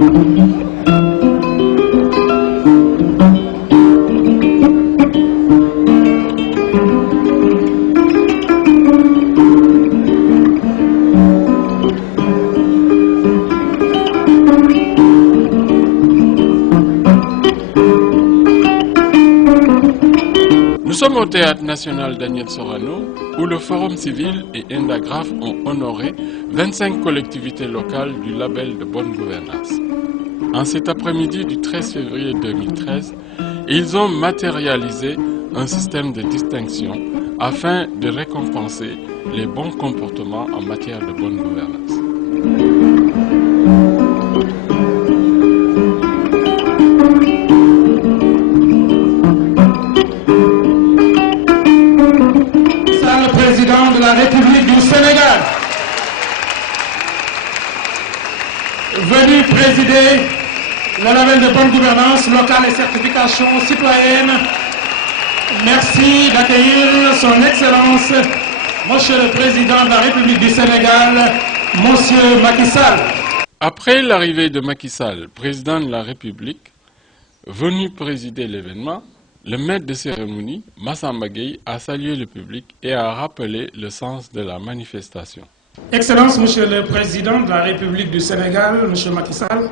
Nous sommes au Théâtre National Daniel Sorano, où le Forum Civil et Indagraf ont honoré 25 collectivités locales du label de bonne gouvernance. En cet après-midi du 13 février 2013, ils ont matérialisé un système de distinction afin de récompenser les bons comportements en matière de bonne gouvernance. Président de la République du Sénégal, venu présider le label de bonne gouvernance locale et certification citoyenne. Merci d'accueillir son Excellence, Monsieur le Président de la République du Sénégal, Monsieur Macky Sall. Après l'arrivée de Macky Sall, président de la République, venu présider l'événement, le maître de cérémonie, Massamba Gueye, a salué le public et a rappelé le sens de la manifestation. Excellence, Monsieur le Président de la République du Sénégal, Monsieur Macky Sall,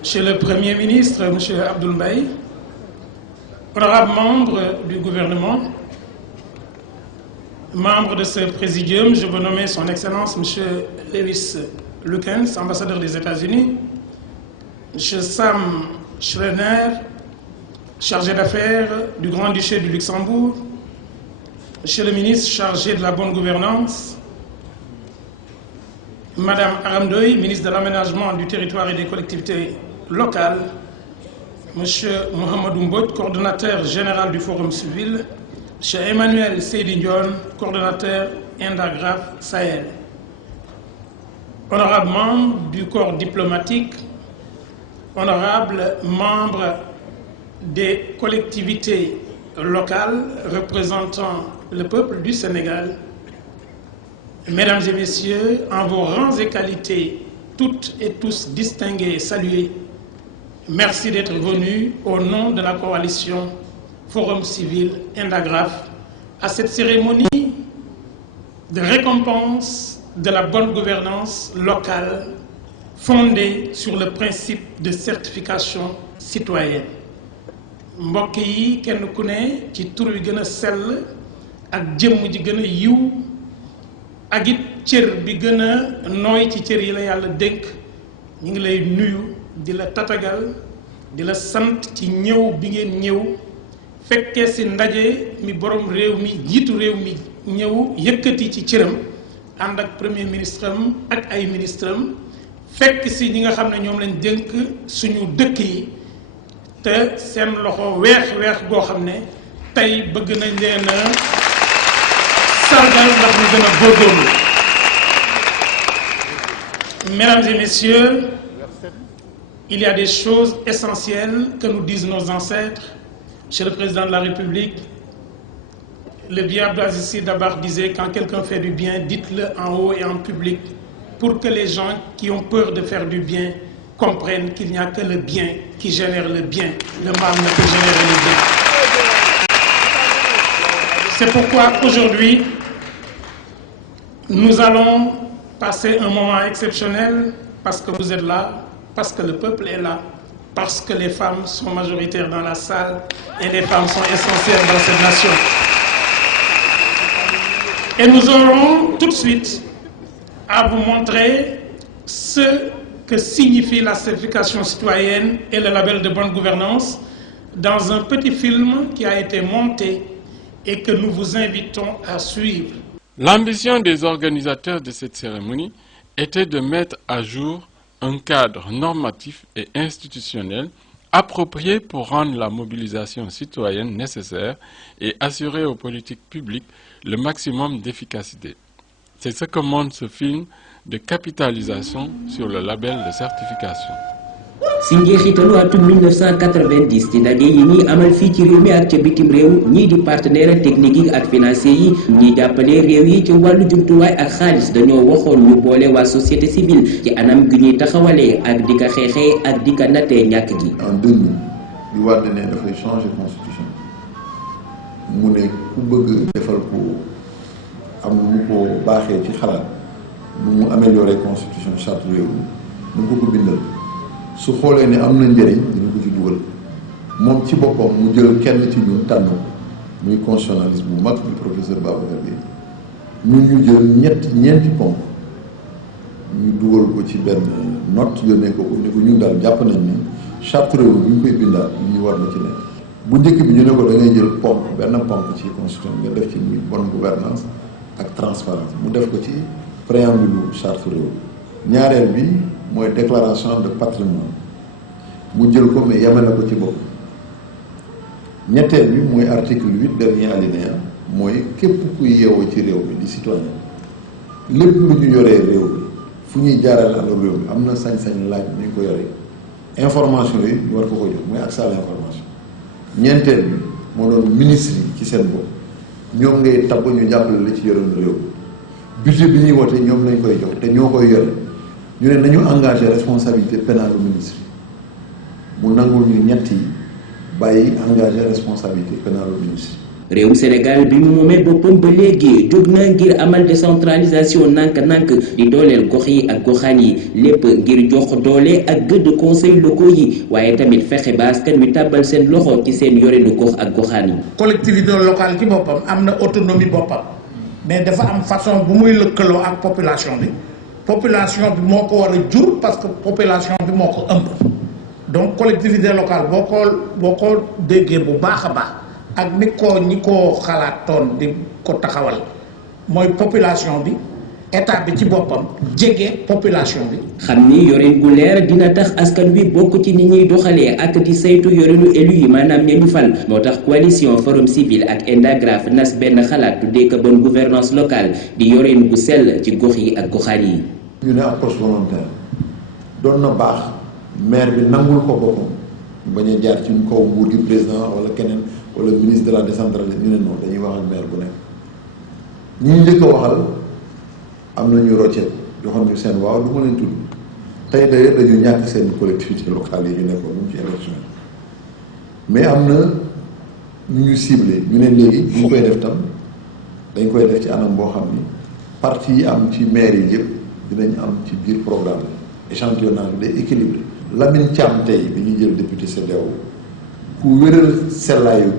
Monsieur le Premier ministre, Monsieur Abdoul Mbaye, honorables membres du gouvernement, membres de ce présidium, je veux nommer son Excellence, Monsieur Lewis Lukens, ambassadeur des États-Unis, Monsieur Sam Schreiner, chargé d'affaires du Grand-Duché du Luxembourg, Monsieur le ministre chargé de la bonne gouvernance, Madame Aram Ndoye, ministre de l'Aménagement du territoire et des collectivités locales, Monsieur Mohamedou Mbodj, coordonnateur général du Forum Civil, Monsieur Emmanuel Seydi Ndione, coordonnateur Indagraf Sahel. Honorables membres du corps diplomatique, honorables membres des collectivités locales représentant le peuple du Sénégal, Mesdames et Messieurs, en vos rangs et qualités, toutes et tous distingués et salués, merci d'être venus au nom de la coalition Forum Civil Indagraf à cette cérémonie de récompense de la bonne gouvernance locale fondée sur le principe de certification citoyenne. mbokk yi kenn ku ne ci tur wi gën a sell ak jëmm ji gën a yiw ak it cër bi gën a nooy ci cër yi la yàlla dénk ñu ngi lay nuyu di la tatagal di la sant ci ñëw bi ngeen ñëw fekkee si ndaje mi borom réew mi jiitu réew mi ñëw yëkkati ci cëram ànd ak premier ministre am ak ay ministre am fekk si ñi nga xam ne ñoom lañ dénk suñu dëkk yi te seen loxo weex goo xam ne tey bëgg nañ leen a sargal ndax ñu gën a góorgóorlu. Mesdames et messieurs, il y a des choses essentielles que nous disent nos ancêtres. Monsieur le Président de la République, le vieux Abdou Aziz Sy Dabakh disait: quand quelqu'un fait du bien, dites-le en haut et en public, pour que les gens qui ont peur de faire du bien comprennent qu'il n'y a que le bien qui génère le bien. Le mal ne peut générer le bien. C'est pourquoi aujourd'hui, nous allons passer un moment exceptionnel parce que vous êtes là, parce que le peuple est là, parce que les femmes sont majoritaires dans la salle et les femmes sont essentielles dans cette nation. Et nous aurons tout de suite à vous montrer ce que signifie la certification citoyenne et le label de bonne gouvernance dans un petit film qui a été monté et que nous vous invitons à suivre. L'ambition des organisateurs de cette cérémonie était de mettre à jour un cadre normatif et institutionnel approprié pour rendre la mobilisation citoyenne nécessaire et assurer aux politiques publiques le maximum d'efficacité. C'est ce que montre ce film de capitalisation sur le label de certification. si njeexitalu atum 1990 ci daje yi ñuy amal fii ci réew mi ak ca bitim réew ñii di partenaire technique yi ak financier yi ñiy jàppale réew yi ci wàllu jumtuwaay ak xaalis dañoo waxoon ñu boole waa société civile ci anam gi ñuy taxawalee ak di ko xeexee ak di ko nattee ñàkk gi. en 2000 di wàllu ne dafay changer constitution mu ne ku bëgg defal ko am mu ko baaxee ci xalaat nu mu améliorer constitution charte réew mi nu ko bindal. su xoolee ne am na njëriñ dina ko ci dugal moom ci boppam mu jël kenn ci ñun tànn muy constitutionnaliste bu mag di professeur Babacar Gueye ñun ñu jël ñeenti ponk ñu dugal ko ci benn note yónnee ko ne ko ñun daal jàpp nañ ni charte réew mi ñu koy bindaat ñu war na ci nekk bu njëkk bi ñu ne ko da ngay jël ponk benn ponk ci constitution nga def ci muy bonne gouvernance ak transparence mu def ko ci préambule charte réew ñaareel bi mooy déclaration de patrimoine mu jël ko mais yemale ko ci bopp ñetteel bi mooy article 8 dernier alinéa mooy képp kuy yeewoo ci réew mi di citoyen lépp lu ñu yoree réew mi fu ñuy jaarale àll réew mi am na sañ-sañ laaj ni ñu ko yoree information yi ñu war ko ko jox mooy accès à l'information ñeenteel bi moo doon ministre yi ci seen bopp ñoom ngay tabb ñu jàppale la ci yoroon réew budget bi ñuy wote ñoom lañ koy jox te ñoo koy yore ñu ne nañu engagé responsabilité pénale du ministre mu nangul ñu ñett yi bàyyi engagé responsabilité pénale du ministre. réewum Sénégal bi mu moomee boppam ba léegi jóg na ngir amal décentralisation nànk-nànk di dooleel gox yi ak goxaan yi lépp ngir jox doole ak gëdd conseil locaux yi waaye tamit fexe ba askan wi tàbbal seen loxo ci seen yorinu gox ak goxaan yi. collectivité locale ci boppam am na autonomie boppam mais dafa am façon bu muy lëkkaloo ak population bi. population bi moo ko war a jur parce que population bi moo ko ëmb donc collectivité locale boo ko déggee bu baax a baax ak ñi ko xalaatoon di ko taxawal mooy population bi état bi ci boppam jege population bi. xam ni yorin gu leer dina tax askan wi bokk ci ni ñuy doxalee ak di saytu yorinu élu yi maanaam ña ñu fal moo tax coalition forum civil ak ENDAGRAF nas benn xalaat tuddee ko bonne gouvernance locale di yorin gu sell ci gox yi ak goxaan yi. ñu ne approche volontaire doon na baax maire bi nangul ko boppam bañ a jaar ci kaw nguur gi président wala keneen wala ministre de la décentralisation ñu ne non dañuy wax ak maire bu nekk ñu njëkk a waxal am na ñu roccet joxoon ñu seen waaw du ma leen tudd tey d'ailleurs dañu ñàkk seen collectivité locale yi ñu nekkoon ñu ci élection mais am na ñu ñu ciblé ñu ne léegi ñu koy def tam dañ koy def ci anam boo xam ni parti yi am ci maire yi yëpp dinañ am ci biir programme échantillonnage bi day équilibré. Lamine Thiam tey bi ñuy jël député CEDEAO ku wéral sellaayu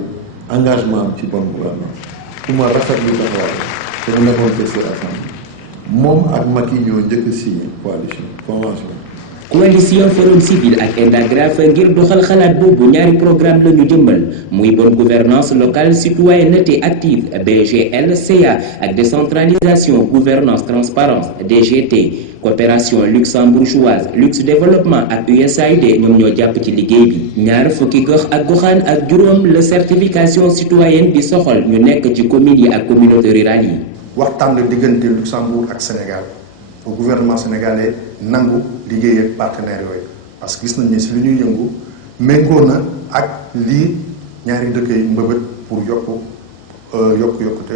engagement am ci bonne gouvernance ku ma rafetlu taxawaay te mu nekkoon professeur assemblée moom ak Macky ñoo njëkk a signé convention. coalition forum civil ak ENDAGRAF ngir doxal xalaat boobu ñaari programme la ñu jëmbal muy bonne gouvernance locale citoyenneté active BGL CA ak décentralisation gouvernance transparence DGT coopération luxembourgeoise luxe développement ak USAID ñoom ñoo jàpp ci liggéey bi ñaar fukki gox ak goxaan ak juróom la certification citoyenne bi soxal ñu nekk ci communes yi ak communauté rurale yi. waxtaan la diggante Luxembourg ak Sénégal au gouvernement sénégalais nangu liggéey ak partenaires yooyu parce que gis nañ ne si li ñuy yëngu méngoo na ak lii ñaari dëkk yi mbëbët pour yokkute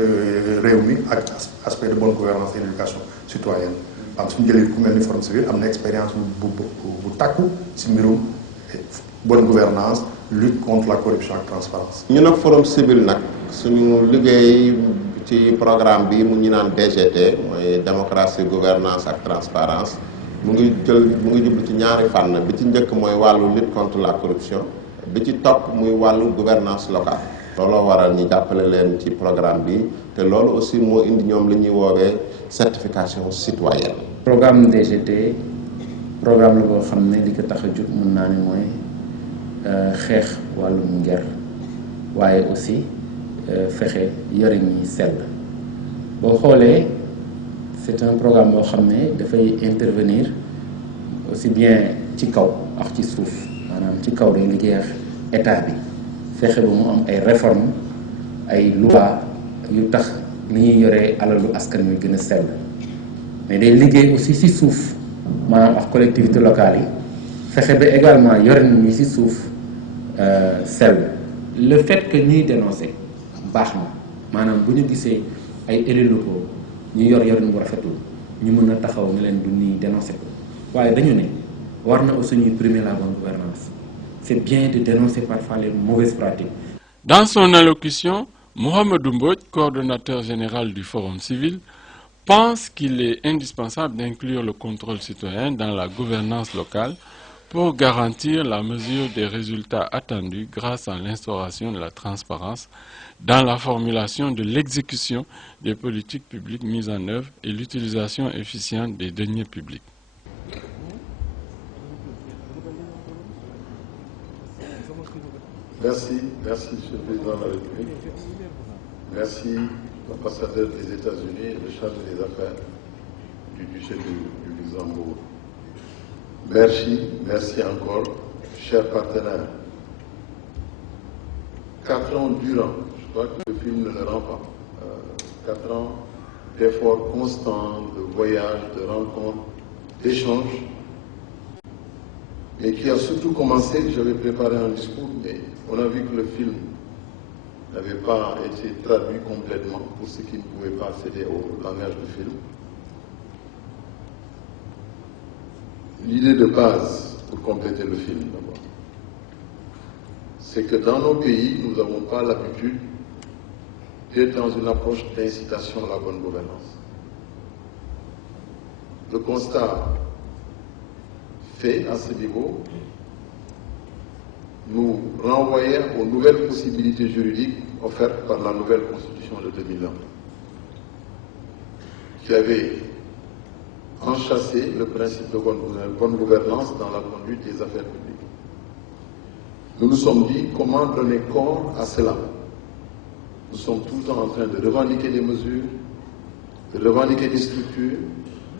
réew mi ak aspect de bonne gouvernance et d'éducation citoyenne parce que suñu jëlee ku mel ni forum civil am na expérience bu takku si mbirum bonne gouvernance lutte contre la corruption ak transparence ñu nag forum civil nag suñu liggéey ci programme bi mu ñu naan DGT mooy démocratie gouvernance ak transparence mu ngi jublu ci ñaari fànn bi ci njëkk mooy wàllu lutte contre la corruption bi ci topp muy wàllu gouvernance locale looloo waral ñu jàppale leen ci programme bi te loolu aussi moo indi ñoom li ñuy woowee certification citoyenne. programme DGT programme la boo xam ne li ko tax a jóg mën naa ne mooy xeex wàllum nger waaye aussi fexe yorin ñi sell boo xoolee c'est un programme boo xam ne dafay intervenir aussi bien ci kaw ak ci suuf maanaam ci kaw day liggéey ak état bi fexe ba mu am ay réformes ay loi yu tax li ñuy yoree alalu askan wi gën a sell mais day liggéey aussi ci suuf maanaam ak collectivités locales yi fexe ba également yorin ñi ci suuf sell. Le fait que ñuy dénoncer baax na maanaam bu ñu gisee ay élus locaux ñu yor yorin bu rafetul ñu mën a taxaw ne leen du ñuy dénoncer ko waaye dañu ne war na aussi ñuy primer la bonne gouvernance. C'est bien de dénoncer parfois les mauvaises pratiques. Dans son allocution, Mohamedou Mbodj, coordonnateur général du Forum civil, pense qu'il est indispensable d'inclure le contrôle citoyen dans la gouvernance locale pour garantir la mesure des résultats attendus grâce à l'instauration de la transparence dans la formulation de l'exécution des politiques publiques mises en œuvre et l'utilisation efficiente des deniers publics. Merci, Monsieur le Président de la République. Merci, l'ambassadeur des États-Unis et le chargé des affaires du Duché du Luxembourg. Merci encore, chers partenaires. 4 ans durant, je crois que le film ne le rend pas, 4 ans d'efforts constants, de voyages, de rencontres, d'échanges, et qui a surtout commencé, j'avais préparé un discours, mais on a vu que le film n'avait pas été traduit complètement pour ceux qui ne pouvaient pas accéder au langage du film. L'idée de base, pour compléter le film d'abord, c'est que dans nos pays, nous n'avons pas l'habitude d'être dans une approche d'incitation à la bonne gouvernance. Le constat fait à ce niveau nous renvoyait aux nouvelles possibilités juridiques offertes par la nouvelle Constitution de 2001, qui avait enchâssé le principe de bonne gouvernance dans la conduite des affaires publiques. Nous nous sommes dit comment donner corps à cela. Nous sommes tout le temps en train de revendiquer des mesures, de revendiquer des structures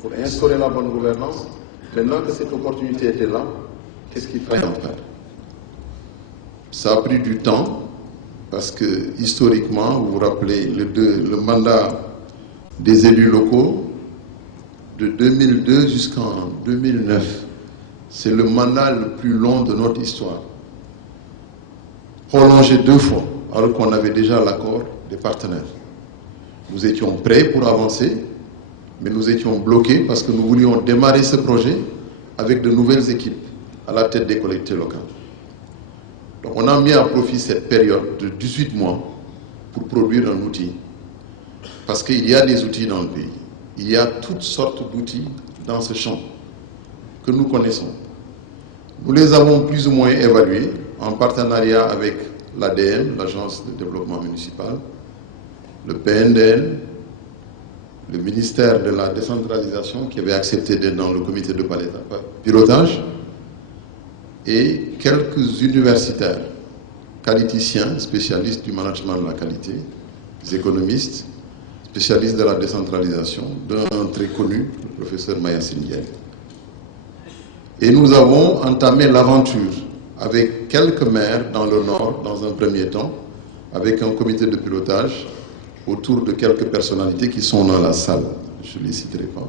pour instaurer la bonne gouvernance. Maintenant que cette opportunité était là, qu'est-ce qu'il fallait en faire? Ça a pris du temps parce que historiquement, vous vous rappelez, le mandat des élus locaux de 2002 jusqu'en 2009, c'est le mandat le plus long de notre histoire. Prolongé 2 fois, alors qu'on avait déjà l'accord des partenaires. Nous étions prêts pour avancer, mais nous étions bloqués parce que nous voulions démarrer ce projet avec de nouvelles équipes à la tête des collectivités locales. Donc on a mis à profit cette période de 18 mois pour produire un outil. Parce qu'il y a des outils dans le pays. Il y a toutes sortes d'outils dans ce champ que nous connaissons. Nous les avons plus ou moins évalués en partenariat avec l'ADM, l'Agence de développement municipal, le PNDL, le ministère de la décentralisation qui avait accepté d'être dans le comité de pilotage et quelques universitaires, qualiticiens, spécialistes du management de la qualité, des économistes, spécialistes de la décentralisation, d'un très connu, le professeur Mayacine Ndiaye. Et nous avons entamé l'aventure avec quelques maires dans le Nord, dans un premier temps, avec un comité de pilotage autour de quelques personnalités qui sont dans la salle. Je ne les citerai pas.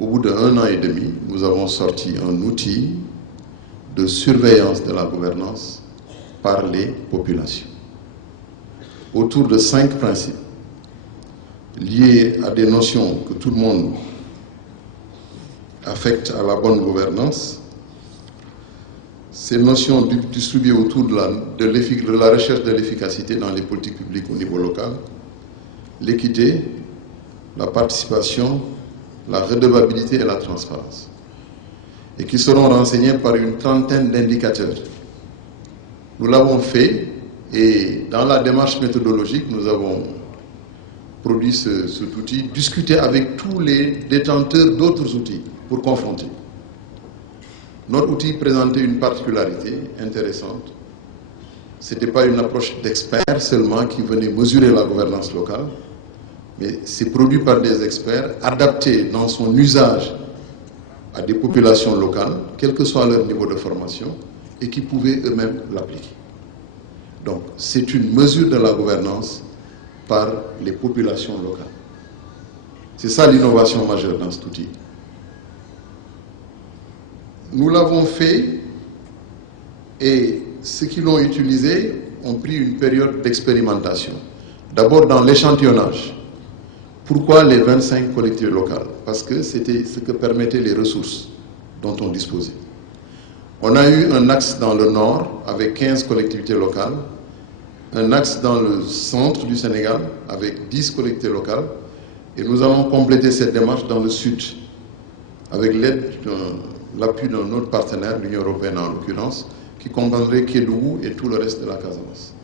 Au bout d'1 an et demi, nous avons sorti un outil de surveillance de la gouvernance par les populations, autour de 5 principes liés à des notions que tout le monde affecte à la bonne gouvernance. Ces notions distribuées autour de la recherche de l'efficacité dans les politiques publiques au niveau local, l'équité, la participation, la redevabilité et la transparence, et qui seront renseignés par une trentaine d'indicateurs. Nous l'avons fait et dans la démarche méthodologique, nous avons produit cet outil, discuté avec tous les détenteurs d'autres outils pour confronter. Notre outil présentait une particularité intéressante. Ce n'était pas une approche d'experts seulement qui venait mesurer la gouvernance locale, mais c'est produit par des experts, adapté dans son usage à des populations locales, quel que soit leur niveau de formation, et qui pouvaient eux-mêmes l'appliquer. Donc, c'est une mesure de la gouvernance par les populations locales. C'est ça l'innovation majeure dans cet outil. Nous l'avons fait et ceux qui l'ont utilisé ont pris une période d'expérimentation. D'abord dans l'échantillonnage. Pourquoi les 25 collectivités locales? Parce que c'était ce que permettaient les ressources dont on disposait. On a eu un axe dans le nord avec 15 collectivités locales, un axe dans le centre du Sénégal avec 10 collectivités locales, et nous allons compléter cette démarche dans le sud avec l'appui d'un autre partenaire, l'Union européenne en l'occurrence, qui comprendrait Kédougou et tout le reste de la Casamance,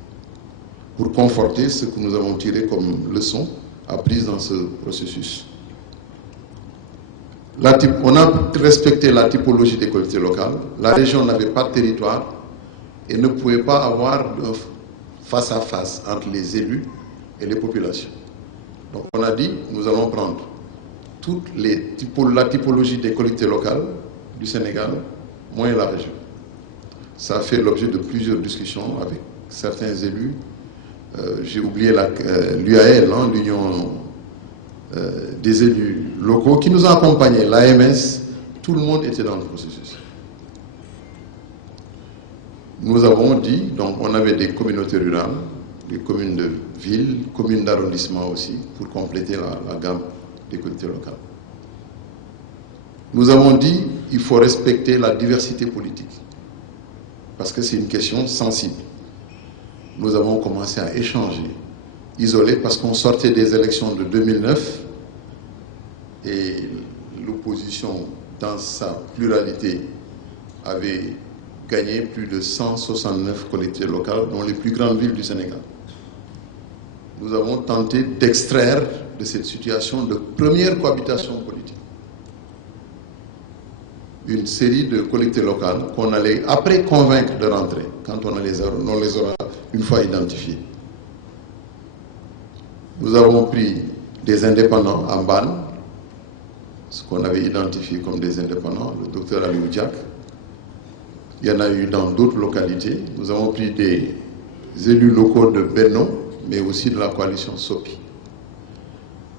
pour conforter ce que nous avons tiré comme leçon apprise dans ce processus. On a respecté la typologie des collectivités locales. La région n'avait pas de territoire et ne pouvait pas avoir un face-à-face entre les élus et les populations. Donc on a dit, nous allons prendre la typologie des collectivités locales du Sénégal, moins la région. Ça a fait l'objet de plusieurs discussions avec certains élus. J'ai oublié l'UAL, hein, l'Union des élus locaux, qui nous a accompagnés, l'AMS, tout le monde était dans le processus. Nous avons dit, donc on avait des communautés rurales, des communes de ville, communes d'arrondissement aussi, pour compléter la gamme des collectivités locales. Nous avons dit qu'il faut respecter la diversité politique, parce que c'est une question sensible. Nous avons commencé à échanger, isolés, parce qu'on sortait des élections de 2009 et l'opposition, dans sa pluralité, avait gagné plus de 169 collectivités locales, dont les plus grandes villes du Sénégal. Nous avons tenté d'extraire de cette situation de première cohabitation politique une série de collectivités locales qu'on allait après convaincre de rentrer, quand on les aura une fois identifiés. Nous avons pris des indépendants en Ban, ce qu'on avait identifié comme des indépendants, le docteur Aliou Diak. Il y en a eu dans d'autres localités. Nous avons pris des élus locaux de Benno, mais aussi de la coalition Sopi.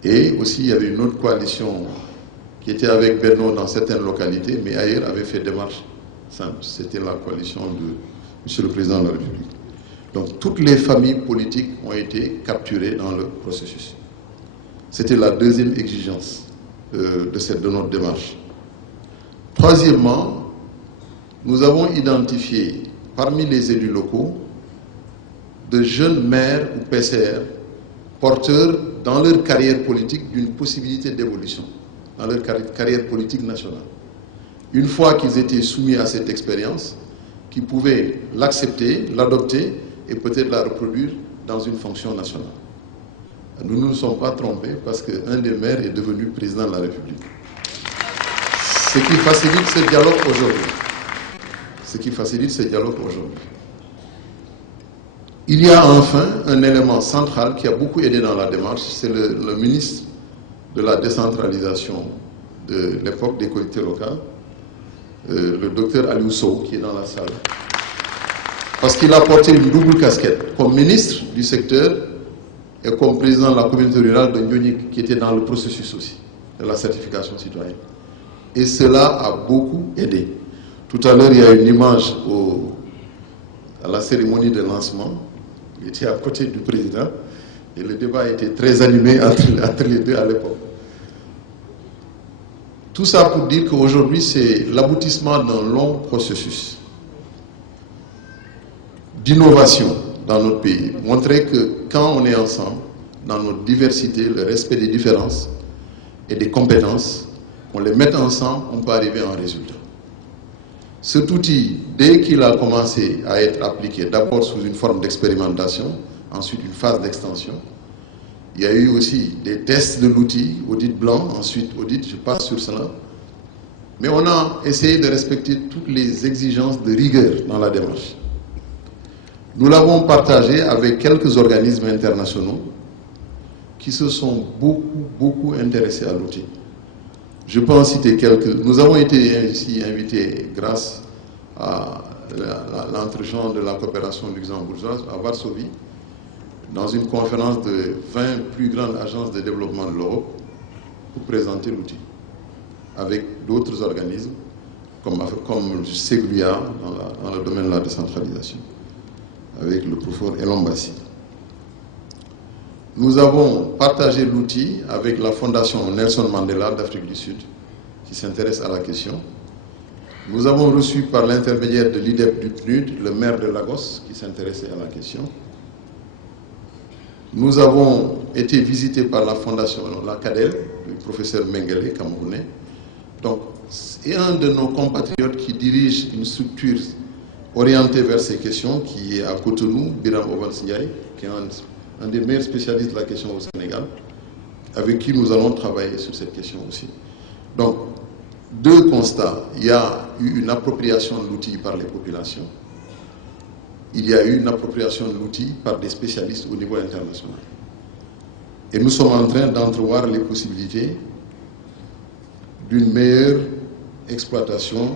Et aussi, il y avait une autre coalition qui était avec Benno dans certaines localités, mais ailleurs avait fait démarche simple. C'était la coalition de M. le Président de la République. Donc toutes les familles politiques ont été capturées dans le processus. C'était la deuxième exigence de notre démarche. Troisièmement, nous avons identifié parmi les élus locaux de jeunes maires ou PCR porteurs dans leur carrière politique d'une possibilité d'évolution, dans leur carrière politique nationale. Une fois qu'ils étaient soumis à cette expérience, qu'ils pouvaient l'accepter, l'adopter et peut-être la reproduire dans une fonction nationale. Nous ne nous sommes pas trompés parce qu'un des maires est devenu président de la République. Ce qui facilite ce dialogue aujourd'hui. Ce qui facilite ce dialogue aujourd'hui. Il y a enfin un élément central qui a beaucoup aidé dans la démarche, c'est le ministre de la décentralisation de l'époque des collectivités locales, le docteur Aliou Sow, qui est dans la salle. Parce qu'il a porté une double casquette, comme ministre du secteur et comme président de la communauté rurale de Ndionik, qui était dans le processus aussi de la certification citoyenne. Et cela a beaucoup aidé. Tout à l'heure, il y a une image à la cérémonie de lancement. Il était à côté du président et le débat était très animé entre les deux à l'époque. Tout ça pour dire qu'aujourd'hui, c'est l'aboutissement d'un long processus d'innovation dans notre pays. Montrer que quand on est ensemble, dans notre diversité, le respect des différences et des compétences, qu'on les mette ensemble, on peut arriver à un résultat. Cet outil, dès qu'il a commencé à être appliqué, d'abord sous une forme d'expérimentation, ensuite une phase d'extension, il y a eu aussi des tests de l'outil, audit blanc, ensuite audit, je passe sur cela. Mais on a essayé de respecter toutes les exigences de rigueur dans la démarche. Nous l'avons partagé avec quelques organismes internationaux qui se sont beaucoup intéressés à l'outil. Je peux en citer quelques. Nous avons été ici invités grâce à l'entregent de la coopération luxembourgeoise à Varsovie, dans une conférence de 20 plus grandes agences de développement de l'Europe pour présenter l'outil, avec d'autres organismes comme je sais qu'il y a dans le domaine de la décentralisation, avec le professeur Elon Bassi. Nous avons partagé l'outil avec la Fondation Nelson Mandela d'Afrique du Sud, qui s'intéresse à la question. Nous avons reçu par l'intermédiaire de l'IDEP du PNUD le maire de Lagos, qui s'intéressait à la question. Nous avons été visités par la Fondation, la CADEL, du professeur Mengele, camerounais. Donc, et un de nos compatriotes qui dirige une structure orientée vers ces questions, qui est à Cotonou, Biram Obansingari, qui est un des meilleurs spécialistes de la question au Sénégal, avec qui nous allons travailler sur cette question aussi. Donc, deux constats. Il y a eu une appropriation de l'outil par les populations. Il y a eu une appropriation de l'outil par des spécialistes au niveau international. Et nous sommes en train d'entrevoir les possibilités d'une meilleure exploitation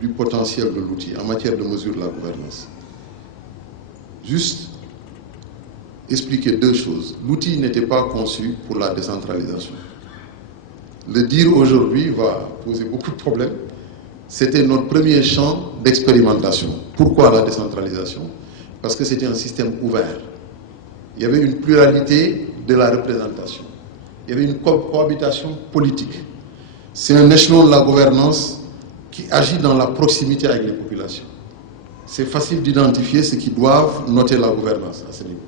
du potentiel de l'outil en matière de mesure de la gouvernance. Juste expliquer deux choses. L'outil n'était pas conçu pour la décentralisation. Le dire aujourd'hui va poser beaucoup de problèmes. C'était notre premier champ d'expérimentation. Pourquoi la décentralisation? Parce que c'était un système ouvert. Il y avait une pluralité de la représentation. Il y avait une cohabitation politique. C'est un échelon de la gouvernance qui agit dans la proximité avec les populations. C'est facile d'identifier ceux qui doivent noter la gouvernance à ce niveau.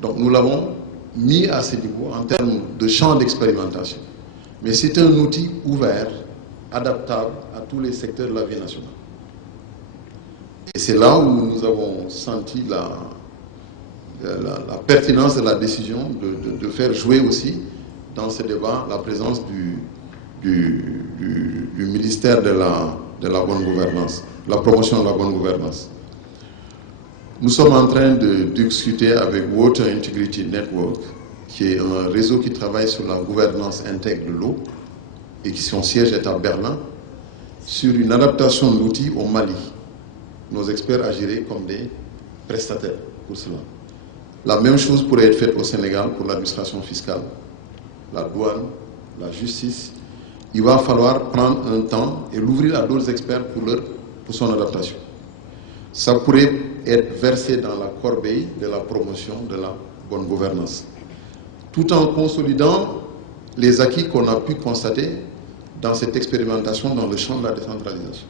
Donc nous l'avons mis à ce niveau en termes de champ d'expérimentation. Mais c'est un outil ouvert, adaptable à tous les secteurs de la vie nationale. Et c'est là où nous avons senti la pertinence de la décision de faire jouer aussi dans ce débat la présence du ministère de la bonne gouvernance, la promotion de la bonne gouvernance. Nous sommes en train de discuter avec Water Integrity Network, qui est un réseau qui travaille sur la gouvernance intègre de l'eau et qui son siège est à Berlin, sur une adaptation de l'outil au Mali. Nos experts agiraient comme des prestataires pour cela. La même chose pourrait être faite au Sénégal pour l'administration fiscale, la douane, la justice. Il va falloir prendre un temps et l'ouvrir à d'autres experts pour son adaptation. Ça pourrait être versé dans la corbeille de la promotion de la bonne gouvernance, tout en consolidant les acquis qu'on a pu constater dans cette expérimentation dans le champ de la décentralisation.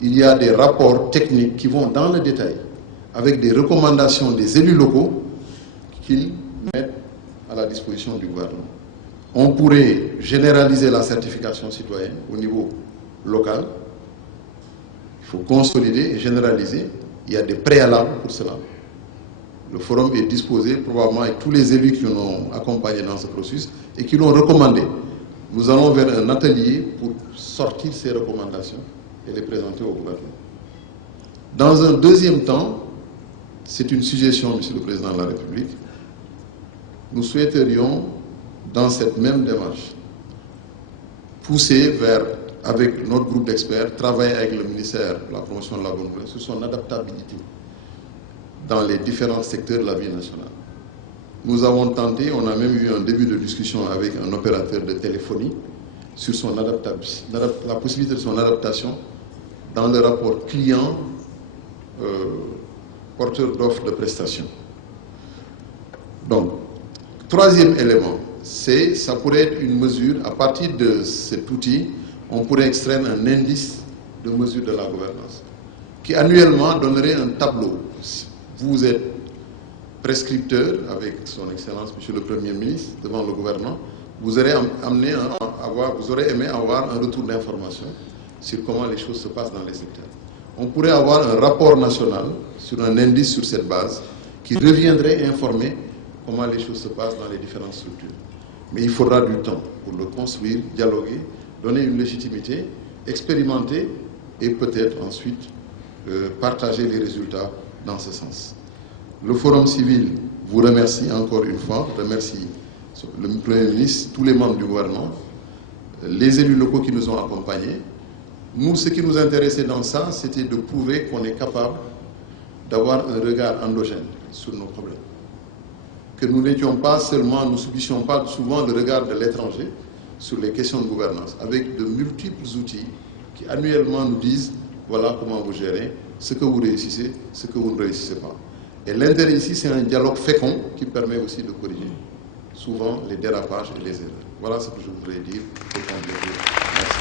Il y a des rapports techniques qui vont dans le détail, avec des recommandations des élus locaux qu'ils mettent à la disposition du gouvernement. On pourrait généraliser la certification citoyenne au niveau local. Il faut consolider et généraliser. Il y a des préalables pour cela. Le forum est disposé probablement avec tous les élus qui l'ont accompagné dans ce processus et qui l'ont recommandé. Nous allons vers un atelier pour sortir ces recommandations et les présenter au gouvernement. Dans un deuxième temps, c'est une suggestion, Monsieur le Président de la République, nous souhaiterions, dans cette même démarche, pousser vers, avec notre groupe d'experts, travailler avec le ministère de la promotion de la bonne gouvernance sur son adaptabilité dans les différents secteurs de la vie nationale. Nous avons tenté, on a même eu un début de discussion avec un opérateur de téléphonie sur son la possibilité de son adaptation dans le rapport client porteur d'offres de prestations. Donc, troisième élément, ça pourrait être une mesure, à partir de cet outil, on pourrait extraire un indice de mesure de la gouvernance, qui annuellement donnerait un tableau. Vous êtes prescripteur, avec son Excellence, Monsieur le Premier ministre, devant le gouvernement, vous aurez aimé avoir un retour d'information sur comment les choses se passent dans les secteurs. On pourrait avoir un rapport national sur un indice sur cette base qui reviendrait informer comment les choses se passent dans les différentes structures. Mais il faudra du temps pour le construire, dialoguer, donner une légitimité, expérimenter et peut-être ensuite partager les résultats dans ce sens. Le Forum civil vous remercie encore une fois, remercie le Premier ministre, tous les membres du gouvernement, les élus locaux qui nous ont accompagnés. Nous, ce qui nous intéressait dans ça, c'était de prouver qu'on est capable d'avoir un regard endogène sur nos problèmes. Que nous n'étions pas seulement, nous subissions pas souvent le regard de l'étranger sur les questions de gouvernance avec de multiples outils qui annuellement nous disent voilà comment vous gérez, ce que vous réussissez, ce que vous ne réussissez pas. Et l'intérêt ici, c'est un dialogue fécond qui permet aussi de corriger souvent les dérapages et les erreurs. Voilà ce que je voudrais dire pour compléter. Merci.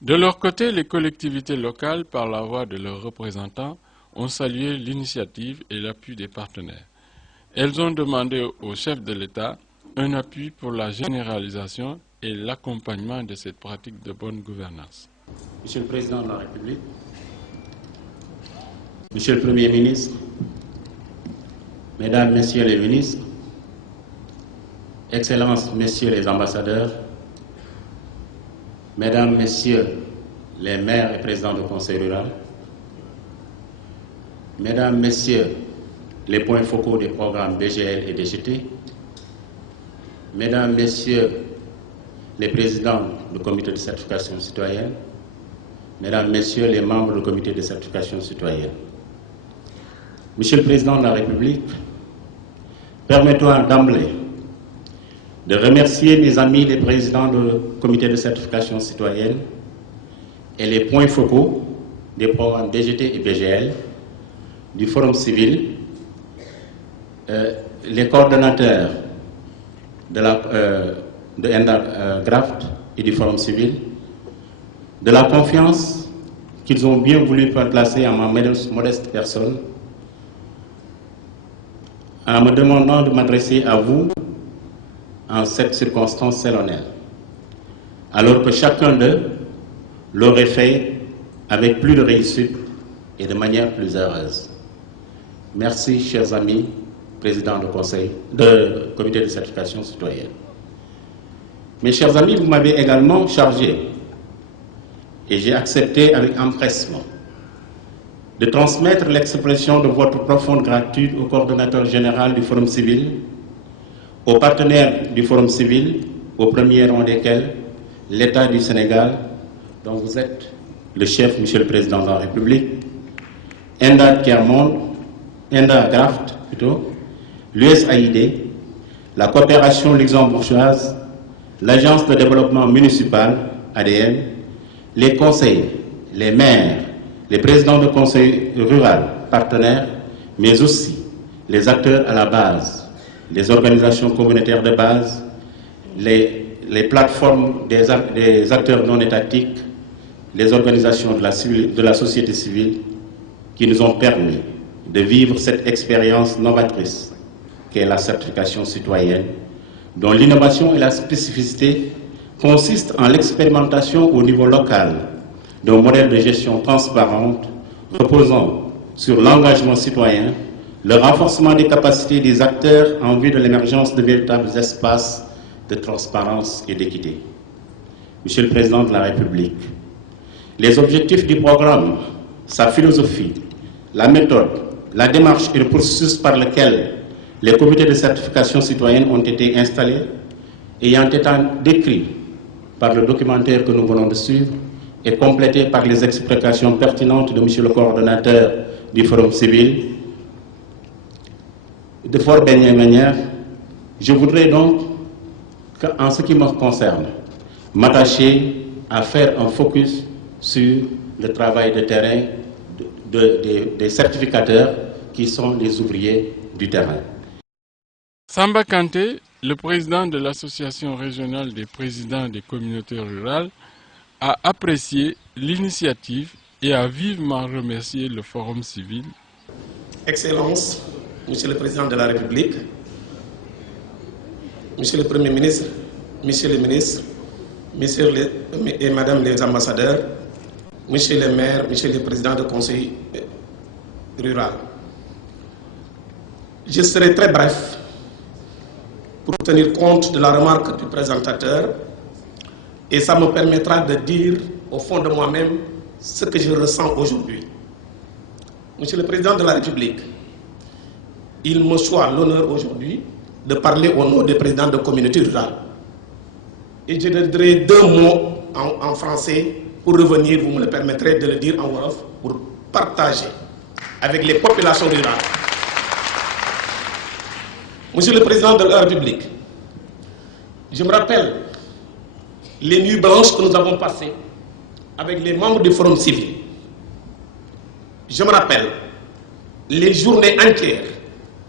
De leur côté, les collectivités locales, par la voix de leurs représentants, ont salué l'initiative et l'appui des partenaires. Elles ont demandé au chef de l'État un appui pour la généralisation et l'accompagnement de cette pratique de bonne gouvernance. Monsieur le Président de la République, Monsieur le Premier ministre, Mesdames, Messieurs les ministres, Excellences, Messieurs les ambassadeurs, Mesdames, Messieurs les maires et présidents de conseil rural, Mesdames, Messieurs les points focaux des programmes BGL et DGT, Mesdames, Messieurs les présidents du comité de certification citoyenne, Mesdames, Messieurs les membres du comité de certification citoyenne. Monsieur le Président de la République, permettez-moi d'emblée de remercier mes amis les présidents du comité de certification citoyenne et les points focaux des programmes DGT et BGL, du Forum civil, les coordonnateurs de ENDA-GRAFT et du Forum civil, de la confiance qu'ils ont bien voulu placer en ma modeste personne, en me demandant de m'adresser à vous en cette circonstance solennelle, alors que chacun d'eux l'aurait fait avec plus de réussite et de manière plus heureuse. Merci, chers amis, présidents de comité de certification citoyenne. Mes chers amis, vous m'avez également chargé, et j'ai accepté avec empressement, de transmettre l'expression de votre profonde gratitude au coordonnateur général du Forum civil, aux partenaires du Forum civil, au premier rang desquels l'État du Sénégal, dont vous êtes le chef, Monsieur le Président de la République, ENDA-GRAFT, l'USAID, la coopération luxembourgeoise, l'Agence de développement municipal, ADM, les conseils, les maires, les présidents de conseils rural, partenaires, mais aussi les acteurs à la base, les organisations communautaires de base, les plateformes des acteurs non étatiques, les organisations de la société civile qui nous ont permis de vivre cette expérience novatrice qu'est la certification citoyenne, dont l'innovation et la spécificité consistent en l'expérimentation au niveau local d'un modèle de gestion transparente reposant sur l'engagement citoyen, le renforcement des capacités des acteurs en vue de l'émergence de véritables espaces de transparence et d'équité. Monsieur le Président de la République, les objectifs du programme, sa philosophie, la méthode, la démarche et le processus par lequel les comités de certification citoyenne ont été installés, ayant été décrits par le documentaire que nous venons de suivre et complétés par les explications pertinentes de Monsieur le coordonnateur du Forum civil, de fort belle manière, je voudrais donc, en ce qui me concerne, m'attacher à faire un focus sur le travail de terrain des certificateurs qui sont les ouvriers du terrain. Samba Kanté, le président de l'Association régionale des présidents des communautés rurales, a apprécié l'initiative et a vivement remercié le Forum civil. Excellences, Monsieur le Président de la République, Monsieur le Premier ministre, Messieurs les ministres, Messieurs et Madame les ambassadeurs, Messieurs les maires, Messieurs les présidents de conseil rural. Je serai très bref pour tenir compte de la remarque du présentateur et ça me permettra de dire au fond de moi-même ce que je ressens aujourd'hui. Monsieur le Président de la République, il me soit l'honneur aujourd'hui de parler au nom des présidents de communautés rurales. Et je dirai deux mots en français pour revenir, vous me le permettrez de le dire en wolof, pour partager avec les populations rurales. Monsieur le Président de la République, Je me rappelle les nuits blanches que nous avons passées avec les membres du Forum civil. Je me rappelle les journées entières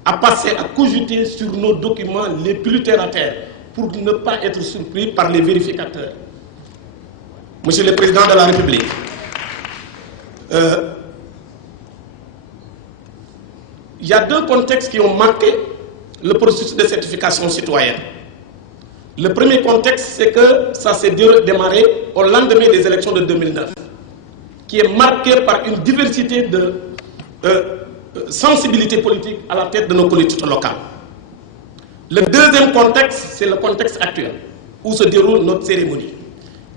à passer à cogiter sur nos documents les plus terre à terre pour ne pas être surpris par les vérificateurs. Monsieur le Président de la République, il y a deux contextes qui ont marqué le processus de certification citoyenne. Le premier contexte, c'est que ça s'est démarré au lendemain des élections de 2009, qui est marqué par une diversité de sensibilités politiques à la tête de nos collectivités locales. Le deuxième contexte, c'est le contexte actuel, où se déroule notre cérémonie,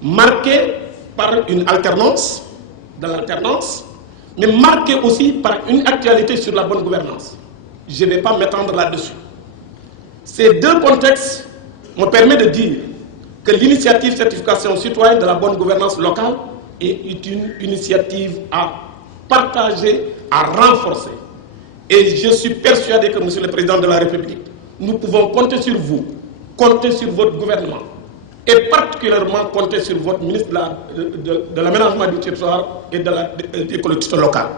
marqué par une alternance, de l'alternance, mais marqué aussi par une actualité sur la bonne gouvernance. Je ne vais pas m'étendre là-dessus. Ces deux contextes me permettent de dire que l'initiative certification citoyenne de la bonne gouvernance locale est une initiative à partager, à renforcer. Et je suis persuadé que, Monsieur le Président de la République, nous pouvons compter sur vous, compter sur votre gouvernement, et particulièrement compter sur votre ministre de l'aménagement du territoire et des collectivités locales,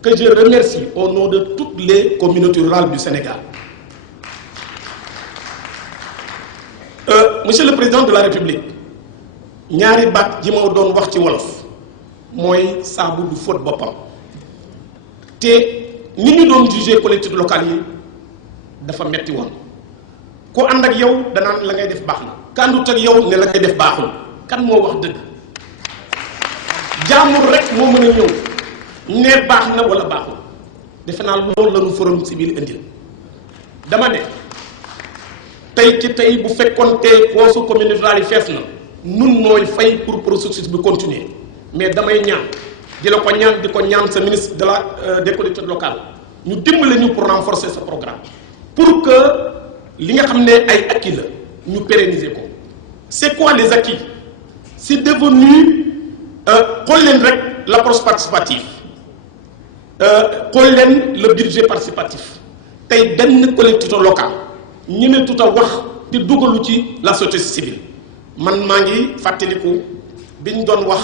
que je remercie au nom de toutes les communautés rurales du Sénégal. Monsieur le Président de la République, ñaari baat ji ma doon wax ci wolof mooy saabu du fóot boppam te ni ñu doon jugé collectivités locales yi dafa metti woon ku ànd ak yow danaan la ngay def baax na ku àndut ak yow ne la ngay def baaxul kan moo wax dëgg jaamur rek moo mën a ñëw ne baax na wala baaxul defe naa loolu la ñu Forum civil indil dama ne tey ci tey bu fekkoon te poosu communauté rurale yi fees na nun nooy fay pour processus bi continuer mais damay ñaan di la ko ñaan di ko ñaan sa ministre de des collectivités locales ñu dimbale ñu pour renforcer ce programme pour que li nga xam ne ay acquis la ñu pérenniser ko. C'est quoi les acquis? C'est devenu xool leen rek l'approche participative xool leen le budget participatif tey benn collectivité locale ñeme tout a wax di dugalu ci la société civile. Man maa ngi fàttaliku bi ñu doon wax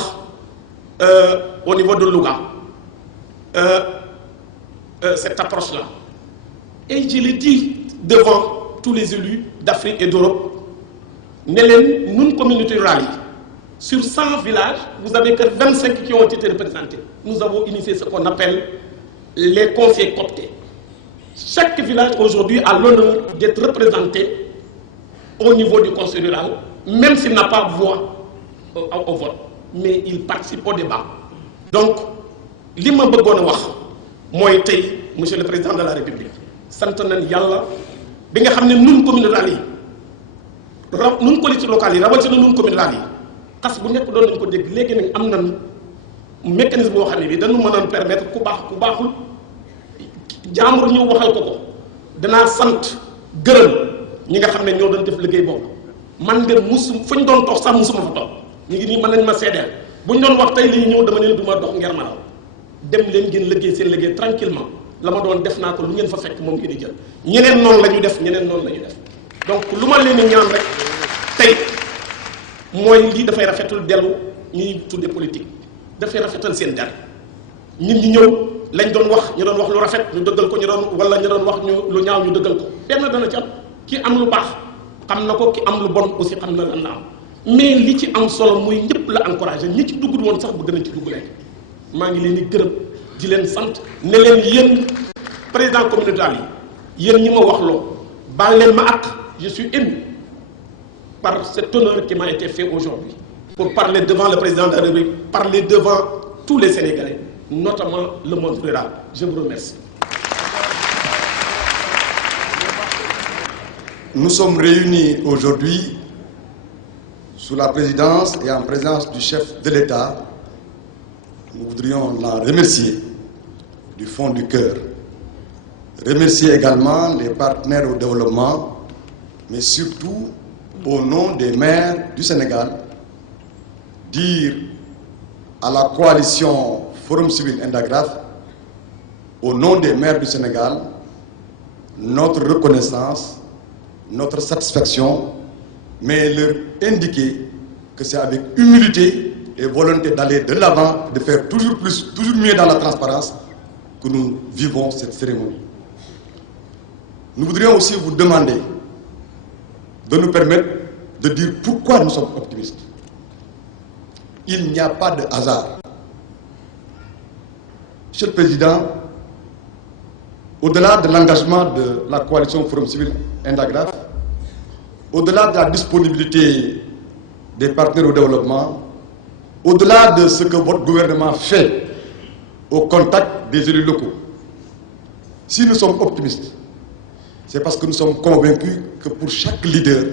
au niveau de Louga cette approche-là et je l'ai dit devant tous les élus d'Afrique et d'Europe ne leen ñun communauté rurale yi sur 100 villages vous avez que 25 qui ont été représentés. Nous avons initié ce qu'on appelle les conseils cooptés. Chaque village aujourd'hui a l'honneur d'être représenté au niveau du conseil rural, même s'il n'a pas voix au vote, mais il participe au débat. Donc, li ma bëggoon a wax mooy tey monsieur le président de la république sant nañ yàlla bi nga xam ne nun communauté rurale yi nun collectivités locales yi rawatina nun communauté rurale yi xas bu nekk doon nañ ko dégg léegi nag am nañ mécanisme boo xam ne bi dañu mën a permettre ku baax ku baaxul jaamur ñëw waxal ko danaa sant gërëm ñi nga xam ne ñoo doon def liggéey boobu man de fu ñu doon toog sax musuma fa toog ñu ngi nii mën nañ ma seedeel bu ñu doon wax tey li ñu ñëw dama ne du ma dox ngeen ma raw dem leen ngeen liggéey seen liggéey tranquillement la ma doon def naa ko lu ngeen fa fekk moom ngeen di jël ñeneen noonu la ñu def ñeneen noonu la ñu def donc lu ma leen di ñaan rek tey mooy lii dafay rafetul dellu ñuy tudde politique dafay rafetal seen der nit ñi ñëw lañ doon wax ñu doon wax lu rafet ñu dëggal ko ñu doon wala ñu doon wax ñu lu ñaaw ñu dëggal ko benn dana ci am ki am lu baax xam na ko ki am lu bon aussi xam na lan la am mais li ci am solo mooy ñëpp la encouragé ñi ci duggul woon sax bëgg nañ ci dugg léegi maa ngi leen di gërëm di leen sant ne leen yéen président communautaire yi yéen ñi ma wax loo baal leen ma ak je suis ému par cet honneur qui m'a été fait aujourd'hui pour parler devant le président de la République, parler devant tous les Sénégalais, notamment le monde rural. Je vous remercie. Nous sommes réunis aujourd'hui sous la présidence et en présence du chef de l'État. Nous voudrions la remercier du fond du cœur. Remercier également les partenaires au développement, mais surtout au nom des maires du Sénégal, dire à la coalition Forum Civil Indagraf, au nom des maires du Sénégal, notre reconnaissance, notre satisfaction mais leur indiquer que c'est avec humilité et volonté d'aller de l'avant, de faire toujours plus, toujours mieux dans la transparence que nous vivons cette cérémonie. Nous voudrions aussi vous demander de nous permettre de dire pourquoi nous sommes optimistes. Il n'y a pas de hasard. Monsieur le Président, au-delà de l'engagement de la coalition Forum Civil Endagraph, au-delà de la disponibilité des partenaires au développement, au-delà de ce que votre gouvernement fait au contact des élus locaux, si nous sommes optimistes, c'est parce que nous sommes convaincus que pour chaque leader,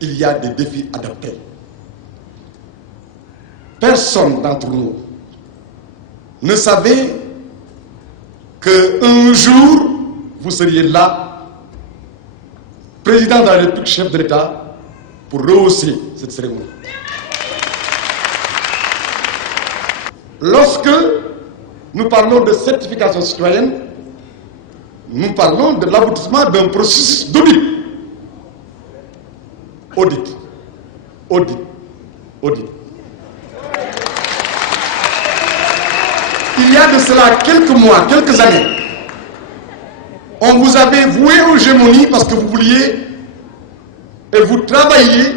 il y a des défis adaptés. Personne d'entre nous ne savait qu'un jour, vous seriez là, président de la République, chef de l'État, pour rehausser cette cérémonie. Lorsque nous parlons de certification citoyenne, nous parlons de l'aboutissement d'un processus d'audit. Audit, audit, audit. Il y a de cela quelques mois, quelques années, on vous avait voué aux gémonies parce que vous vouliez et vous travailliez,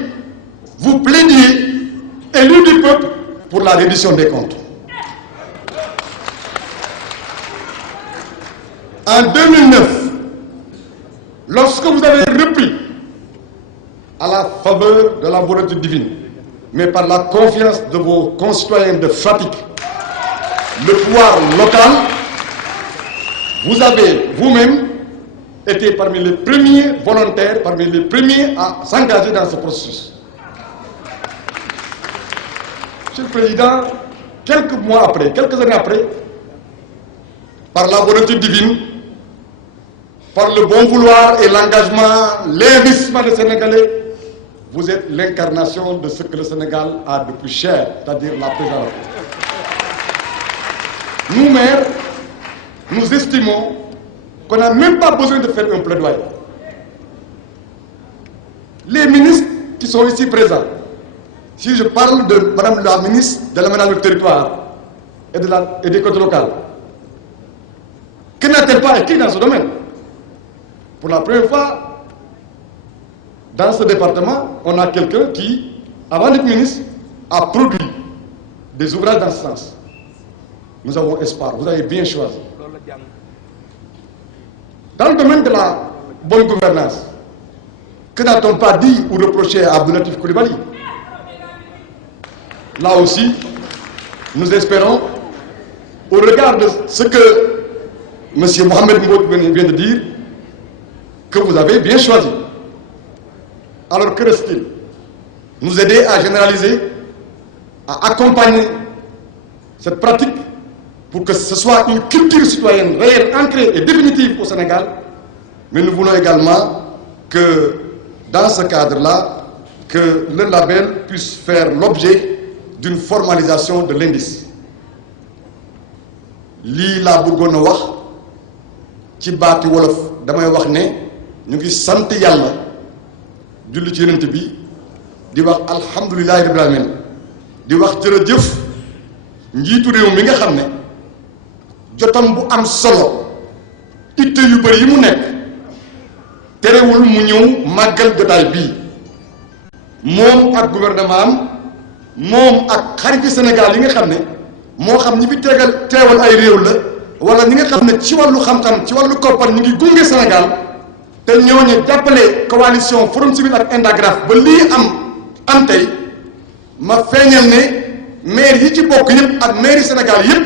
vous plaidiez, élus du peuple, pour la reddition des comptes. En 2009, lorsque vous avez repris à la faveur de la volonté divine, mais par la confiance de vos concitoyens de Fatick, le pouvoir local, vous avez vous-même été parmi les premiers volontaires, parmi les premiers à s'engager dans ce processus. Monsieur le Président, quelques mois après, quelques années après, par la volonté divine, par le bon vouloir et l'engagement, l'investissement des Sénégalais, vous êtes l'incarnation de ce que le Sénégal a de plus cher, c'est-à-dire la présence. Nous, maires, nous estimons qu'on n'a même pas besoin de faire un plaidoyer. Les ministres qui sont ici présents, si je parle de Madame la ministre de l'aménagement du territoire et des côtes locales, que n'a-t-elle pas écrit dans ce domaine? Pour la première fois, dans ce département, on a quelqu'un qui, avant d'être ministre, a produit des ouvrages dans ce sens. Nous avons espoir, vous avez bien choisi. Dans le domaine de la bonne gouvernance, que n'a-t-on pas dit ou reproché à Abdou Latif Coulibaly? Là aussi, nous espérons, au regard de ce que M. Mohamed Mboup vient de dire, que vous avez bien choisi. Alors que reste-t-il? Nous aider à généraliser, à accompagner cette pratique pour que ce soit une culture citoyenne réelle, ancrée et définitive au Sénégal. Mais nous voulons également que, dans ce cadre-là, que le label puisse faire l'objet d'une formalisation de l'indice. Lii laa bëggoon a wax ci baati wolof damay wax ne ñu ngi sant Yàlla julli ci Yonent bi di wax alhamdulillahi rabbil alamin di wax jërëjëf njiitu réew mi nga xam ne jotam bu am solo itte yu bëri yi mu nekk terewul mu ñëw màggal jotaay bii moom ak gouvernement am moom ak xariti Sénégal yi nga xam ne moo xam ñi fi teewal ay réew la wala ñi nga xam ne ci wàllu xam-xam ci wàllu koppar ñu ngi gunge Sénégal te ñooñu jàppale coalition Forum Civil ak Endagraph ba lii am tey ma feeñal ne maire yi ci bokk yëpp ak maire yi Sénégal yëpp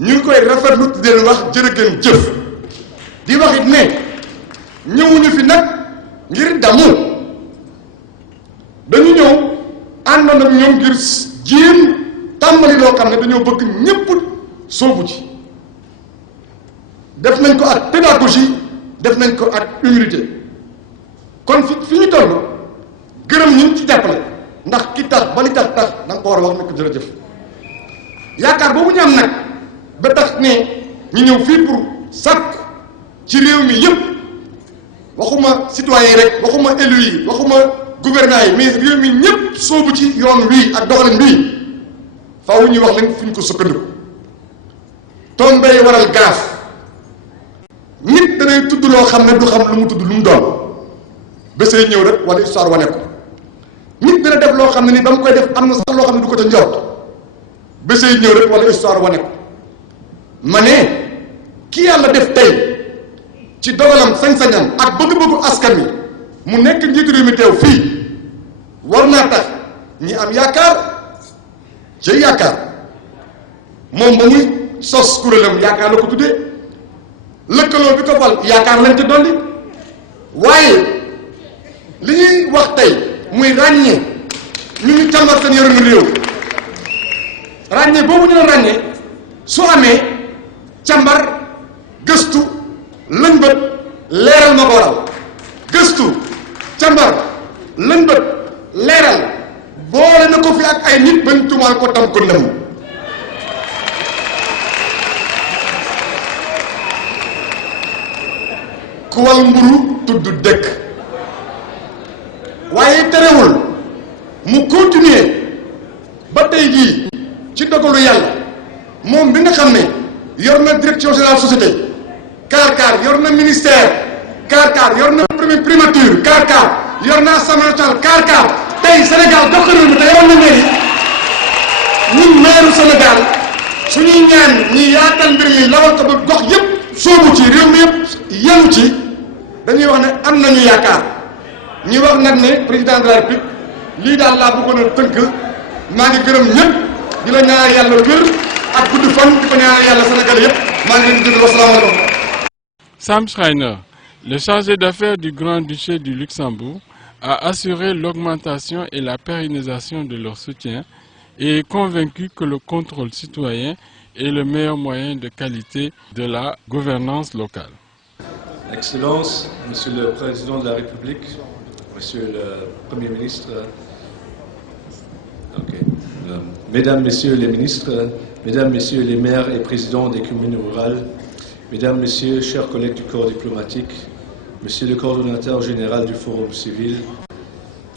ñu ngi koy rafetlu di leen wax jërëgën jëf di wax it ne ñëwuñu fi nag ngir damu dañu ñëw àndoon ak ñoom ngir jéem tàmbali loo xam ne dañoo bëgg ñëpp soobu ci def nañ ko ak pédagogie def nañ ko ak humilité kon fi ñu toll gërëm ñu ci jàppale ndax ki tax ba li tax da nga ko war a wax ne ko jërëjëf yaakaar boobu ñu am nag ba tax ne ñu ñëw fii pour sàkk ci réew mi yëpp waxuma citoyen yi rek waxuma élu yi waxuma gouvernement yi mais réew mi ñëpp soobu ci yoon wii ak doxalin bii faaw ñuy wax leen fu ñu ko sukkandiku tombé waral gaaf nit danay tudd loo xam ne du xam lu mu tudd lu mu doon bésee ñëw rek wala histoire wane ko nit dina def loo xam ne ni ba mu koy def am na sax loo xam ne du ko ca njort bésee ñëw rek wala histoire wane ko ma ne ki yàlla def tey ci dogalam sañ-sañam ak bëgg-bëggu askan wi mu nekk njiitu réew mi teew fii war naa tax ñi am yaakaar ci yaakaar moom ba muy sos kuréelam yaakaar la ko tuddee lëkkaloo bi ko fal yaakaar lañ te dolli waaye li ñuy wax tey muy ràññee ñu ngi càmbar seen yorinu réew ràññee boobu ñu la ràññee su amee càmbar gëstu lëñbët leeral ma ko waral gëstu càmbar lëñbët leeral boole na ko fi ak ay nit bañ tumaal ko tam ko lëm ku wal mburu tudd dëkk waaye terewul mu continuer ba tey jii ci dogalu yàlla moom bi nga xam ne yor na direction générale société kaar yor na ministère kaar yor na primature kaar yor na assemblée nationale kaar tey Sénégal dox réew mi te yoroon na mairie ñun maire Sénégal suñuy ñaan ñi yaatal mbir mi lawal ko ba gox yëpp soobu ci réew mi yëpp yenu ci dañuy wax ne am nañu yaakaar ñi wax nag ne président de la république lii daal laa bëggoon a tënk maa ngi gërëm ñëpp di la ñaanal yàlla wér ak gudd fan di ko ñaanal yàlla Sénégal yëpp maa ngi leen di gërëm wasalaamaaleykum. Sam Schreiner, le chargé d'affaires du Grand-Duché du Luxembourg, a assuré l'augmentation et la pérennisation de leur soutien et est convaincu que le contrôle citoyen est le meilleur moyen de qualité de la gouvernance locale. Excellences, Monsieur le Président de la République, Monsieur le Premier ministre, Mesdames, Messieurs les ministres, Mesdames, Messieurs les maires et présidents des communes rurales, Mesdames, Messieurs, chers collègues du corps diplomatique, Monsieur le coordonnateur général du Forum civil,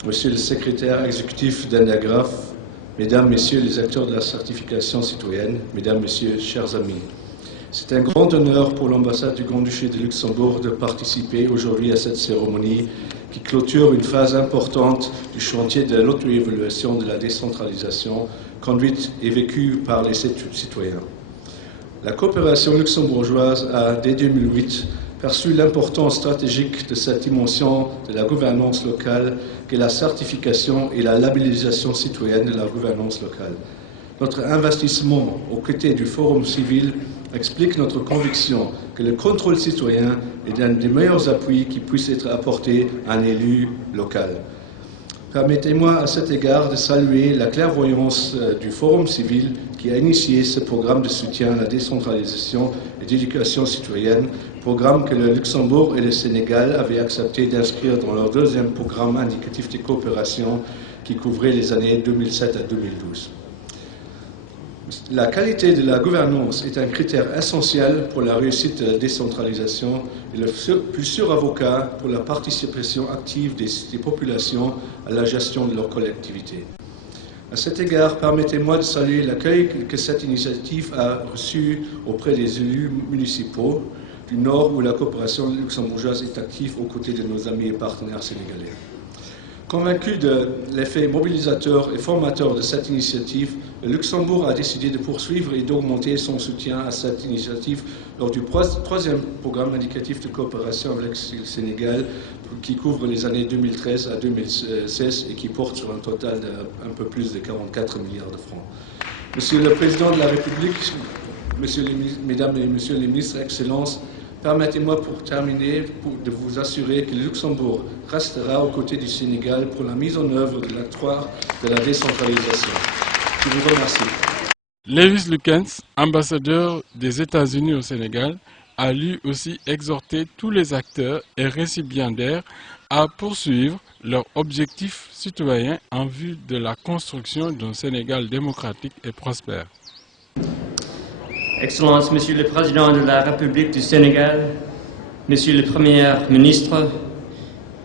Monsieur le secrétaire exécutif d'Endagraph, Mesdames, Messieurs les acteurs de la certification citoyenne, Mesdames, Messieurs, chers amis. C'est un grand honneur pour l'ambassade du Grand-Duché de Luxembourg de participer aujourd'hui à cette cérémonie qui clôture une phase importante du chantier de l'auto-évaluation de la décentralisation conduite et vécue par les citoyens. La coopération luxembourgeoise a, dès 2008, perçu l'importance stratégique de cette dimension de la gouvernance locale qu'est la certification et la labellisation citoyenne de la gouvernance locale. Notre investissement aux côtés du Forum civil explique notre conviction que le contrôle citoyen est l'un des meilleurs appuis qui puisse être apporté à un élu local. Permettez-moi à cet égard de saluer la clairvoyance du Forum civil qui a initié ce programme de soutien à la décentralisation et d'éducation citoyenne, programme que le Luxembourg et le Sénégal avaient accepté d'inscrire dans leur deuxième programme indicatif de coopération qui couvrait les années 2007 à 2012. La qualité de la gouvernance est un critère essentiel pour la réussite de la décentralisation et le plus sûr avocat pour la participation active des populations à la gestion de leur collectivité. À cet égard, permettez-moi de saluer l'accueil que cette initiative a reçu auprès des élus municipaux du Nord où la coopération luxembourgeoise est active aux côtés de nos amis et partenaires sénégalais. Convaincu de l'effet mobilisateur et formateur de cette initiative, le Luxembourg a décidé de poursuivre et d'augmenter son soutien à cette initiative lors du troisième programme indicatif de coopération avec le Sénégal qui couvre les années 2013 à 2016 et qui porte sur un total d'un peu plus de 44 milliards de francs. Monsieur le Président de la République, Mesdames et Messieurs les ministres, Excellences, permettez-moi pour terminer de vous assurer que le Luxembourg restera aux côtés du Sénégal pour la mise en œuvre de l'acte 3 de la décentralisation. Je vous remercie. Lewis Lukens, ambassadeur des États-Unis au Sénégal, a lui aussi exhorté tous les acteurs et récipiendaires à poursuivre leurs objectifs citoyens en vue de la construction d'un Sénégal démocratique et prospère. Excellences, Monsieur le Président de la République du Sénégal, Monsieur le Premier ministre,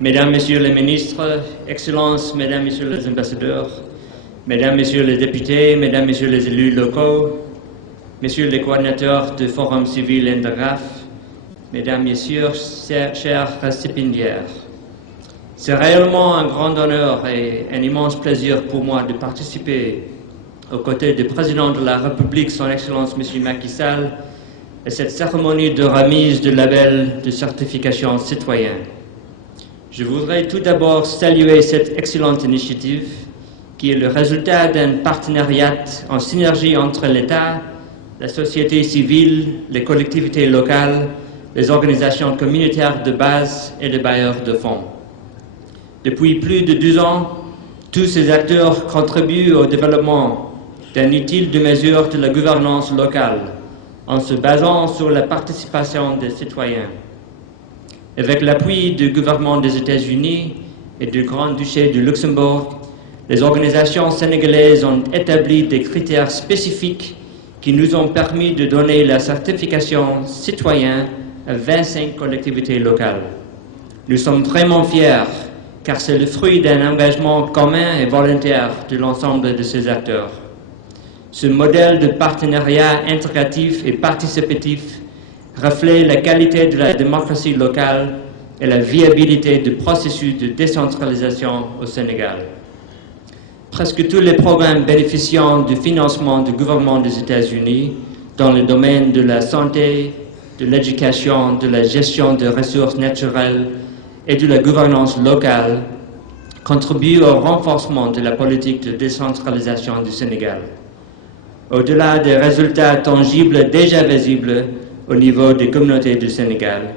Mesdames, Messieurs les ministres, Excellences, Mesdames, Messieurs les ambassadeurs, Mesdames, Messieurs les députés, Mesdames, Messieurs les élus locaux, Messieurs les coordinateurs du Forum civil ENDAGRAF, Mesdames, Messieurs, chers récipiendaires, c'est réellement un grand honneur et un immense plaisir pour moi de participer aux côtés du Président de la République, Son Excellence M. Macky Sall, à cette cérémonie de remise du label de certification citoyen. Je voudrais tout d'abord saluer cette excellente initiative qui est le résultat d'un partenariat en synergie entre l'État, la société civile, les collectivités locales, les organisations communautaires de base et les bailleurs de fonds. Depuis plus de 12 ans, tous ces acteurs contribuent au développement d'un outil de mesure de la gouvernance locale en se basant sur la participation des citoyens. Avec l'appui du gouvernement des États-Unis et du Grand-Duché du Luxembourg, les organisations sénégalaises ont établi des critères spécifiques qui nous ont permis de donner la certification citoyen à 25 collectivités locales. Nous sommes vraiment fiers car c'est le fruit d'un engagement commun et volontaire de l'ensemble de ces acteurs. Ce modèle de partenariat intégratif et participatif reflète la qualité de la démocratie locale et la viabilité du processus de décentralisation au Sénégal. Presque tous les programmes bénéficiant du financement du gouvernement des États-Unis dans le domaine de la santé, de l'éducation, de la gestion des ressources naturelles et de la gouvernance locale contribuent au renforcement de la politique de décentralisation du Sénégal. Au-delà des résultats tangibles déjà visibles au niveau des communautés du Sénégal,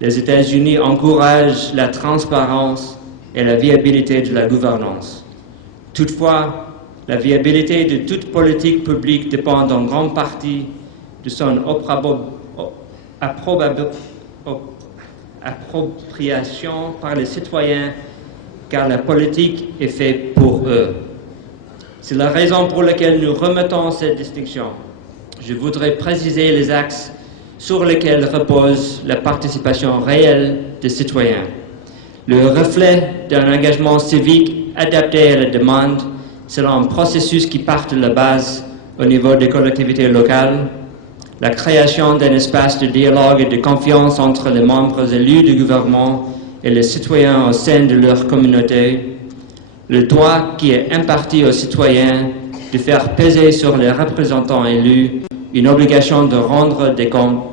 les États-Unis encouragent la transparence et la viabilité de la gouvernance. Toutefois, la viabilité de toute politique publique dépend en grande partie de son appropriation par les citoyens, car la politique est faite pour eux. C'est la raison pour laquelle nous remettons cette distinction. Je voudrais préciser les axes sur lesquels repose la participation réelle des citoyens. Le reflet d'un engagement civique adapté à la demande selon un processus qui part de la base au niveau des collectivités locales, la création d'un espace de dialogue et de confiance entre les membres élus du gouvernement et les citoyens au sein de leur communauté, le droit qui est imparti aux citoyens de faire peser sur les représentants élus une obligation de rendre des comptes,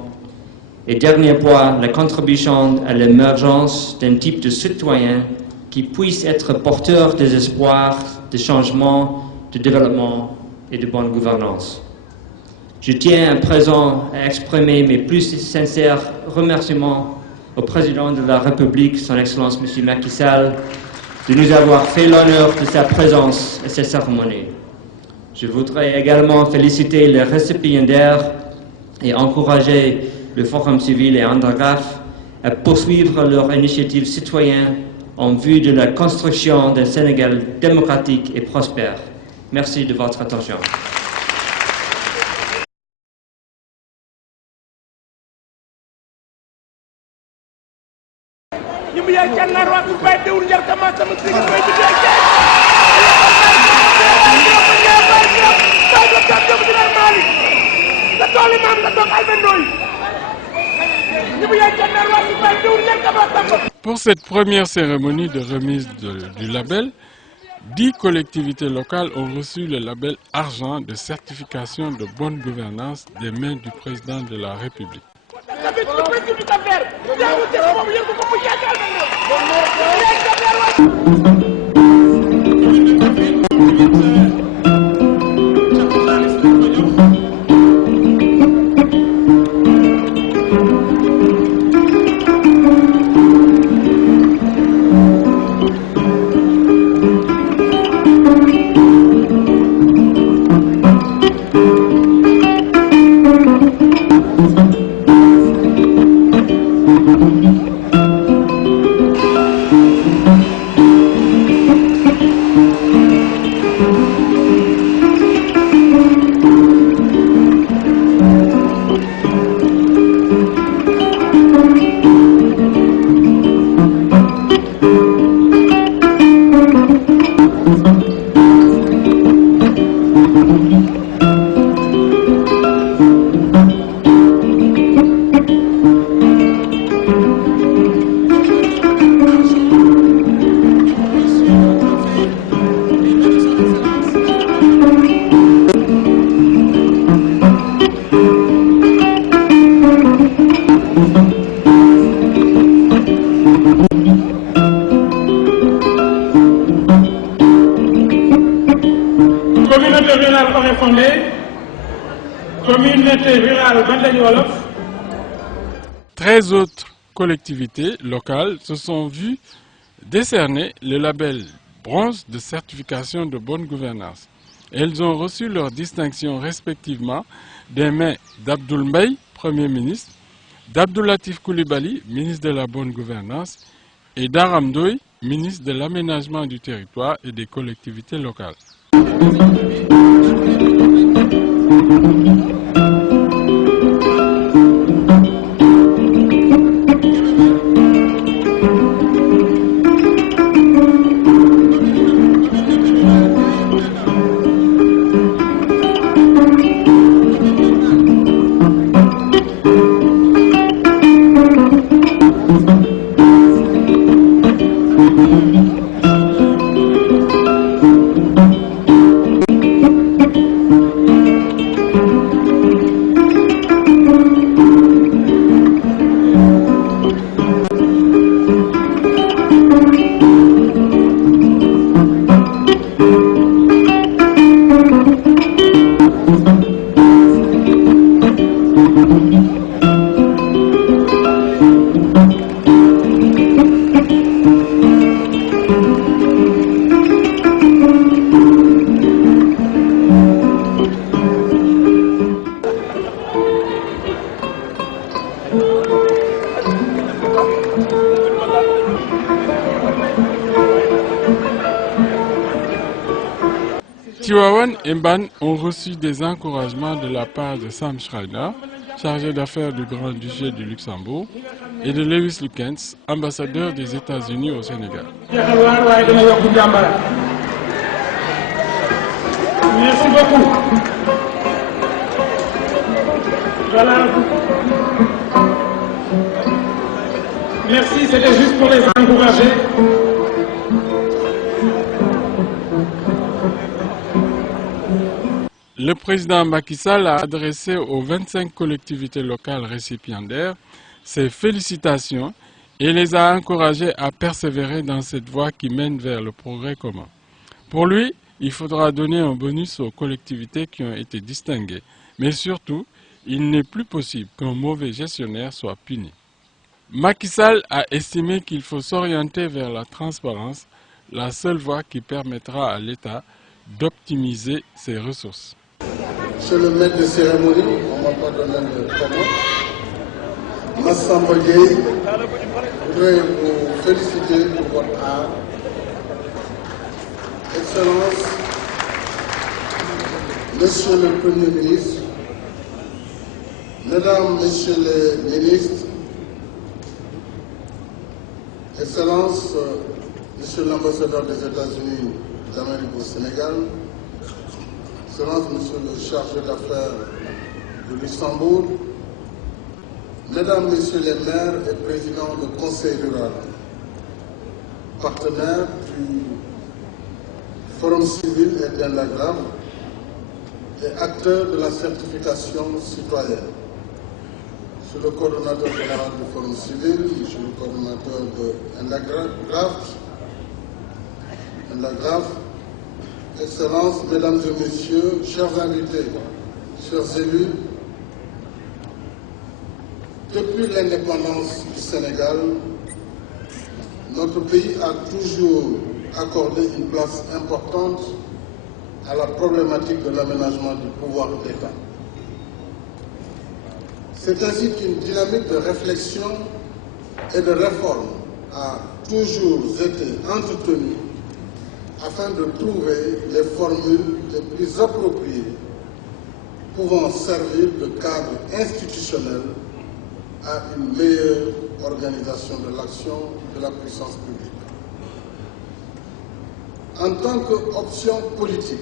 et dernier point, la contribution à l'émergence d'un type de citoyen qui puisse être porteur des espoirs, de changement, de développement et de bonne gouvernance. Je tiens à présent à exprimer mes plus sincères remerciements au Président de la République, Son Excellence M. Macky Sall, de nous avoir fait l'honneur de sa présence à cette cérémonie. Je voudrais également féliciter les récipiendaires et encourager le Forum civil et ENDAGRAF à poursuivre leur initiative citoyenne en vue de la construction d'un Sénégal démocratique et prospère. Merci de votre attention. Pour cette première cérémonie de remise du label, 10 collectivités locales ont reçu le label argent de certification de bonne gouvernance des mains du Président de la République. communauté rurale aurait fondé, communauté rurale Bandani Wolof. 13 autres collectivités locales se sont vues décerner le label bronze de certification de bonne gouvernance. Elles ont reçu leurs distinctions respectivement des mains d'Abdoul Mbaye, Premier ministre, d'Abdou Latif Coulibaly, ministre de la bonne gouvernance, et d'Aram Ndoye, ministre de l'aménagement du territoire et des collectivités locales. Tivaouane et Mbane ont reçu des encouragements de la part de Sam Schreiner, chargé d'affaires du Grand-Duché du Luxembourg, et de Lewis Lukens, ambassadeur des États-Unis au Sénégal. Merci beaucoup. Voilà. Merci, c'était juste pour les encourager. Le président Macky Sall a adressé aux 25 collectivités locales récipiendaires ses félicitations et les a encouragées à persévérer dans cette voie qui mène vers le progrès commun. Pour lui, il faudra donner un bonus aux collectivités qui ont été distinguées, mais surtout, il n'est plus possible qu'un mauvais gestionnaire soit puni. Macky Sall a estimé qu'il faut s'orienter vers la transparence, la seule voie qui permettra à l'État d'optimiser ses ressources. Monsieur le maître de cérémonie, on ne m'a pas donné le prénom, Massamba Gueye, je voudrais vous féliciter pour votre art. Excellence, Monsieur le Premier ministre, Mesdames, Messieurs les ministres, Excellence, Monsieur l'ambassadeur des États-Unis d'Amérique au Sénégal, Excellence, Monsieur le chargé d'affaires du Luxembourg, Mesdames, Messieurs les maires et présidents de conseil rural, partenaires du Forum civil et d'Indagrave et acteurs de la certification citoyenne. Monsieur le coordonnateur général du Forum civil, Monsieur le coordonnateur de Indagrave, Excellences, Mesdames et Messieurs, chers invités, chers élus, depuis l'indépendance du Sénégal, notre pays a toujours accordé une place importante à la problématique de l'aménagement du pouvoir d'État. C'est ainsi qu'une dynamique de réflexion et de réforme a toujours été entretenue afin de trouver les formules les plus appropriées pouvant servir de cadre institutionnel à une meilleure organisation de l'action de la puissance publique. En tant qu'option politique,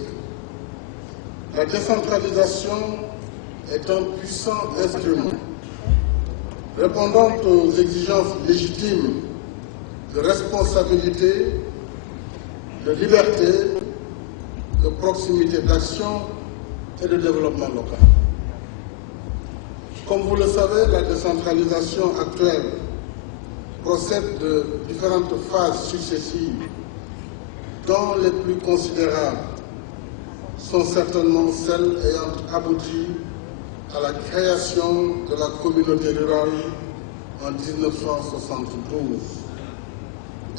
la décentralisation est un puissant instrument répondant aux exigences légitimes de responsabilité, de liberté, de proximité d'action et de développement local. Comme vous le savez, la décentralisation actuelle procède de différentes phases successives, dont les plus considérables sont certainement celles ayant abouti à la création de la communauté rurale en 1972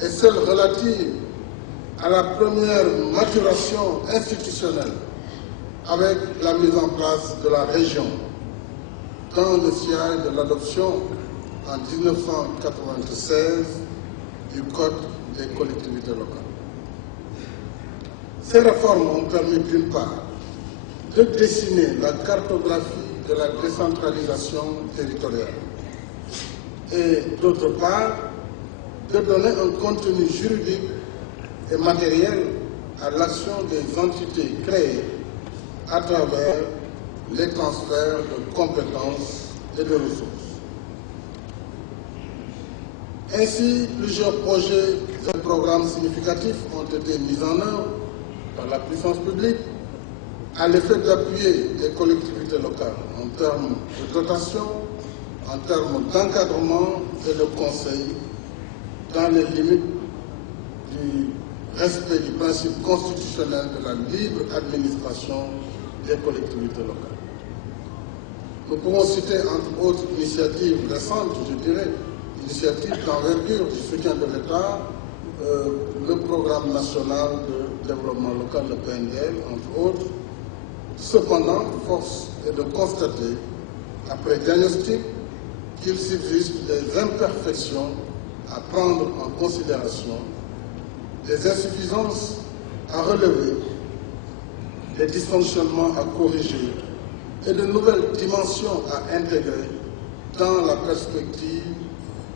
et celles relatives à la première maturation institutionnelle avec la mise en place de la région dans le sillage de l'adoption en 1996 du Code des collectivités locales. Ces réformes ont permis d'une part de dessiner la cartographie de la décentralisation territoriale et d'autre part de donner un contenu juridique et matériel à l'action des entités créées à travers les transferts de compétences et de ressources. Ainsi, plusieurs projets et programmes significatifs ont été mis en œuvre par la puissance publique à l'effet d'appuyer les collectivités locales en termes de dotation, en termes d'encadrement et de conseil dans les limites du respect du principe constitutionnel de la libre administration des collectivités locales. Nous pouvons citer entre autres initiatives récentes, je dirais, initiatives d'envergure du soutien de l'État, le programme national de développement local, le PNDL, entre autres. Cependant, force est de constater, après diagnostic, qu'il subsiste des imperfections à prendre en considération, des insuffisances à relever, des dysfonctionnements à corriger et de nouvelles dimensions à intégrer dans la perspective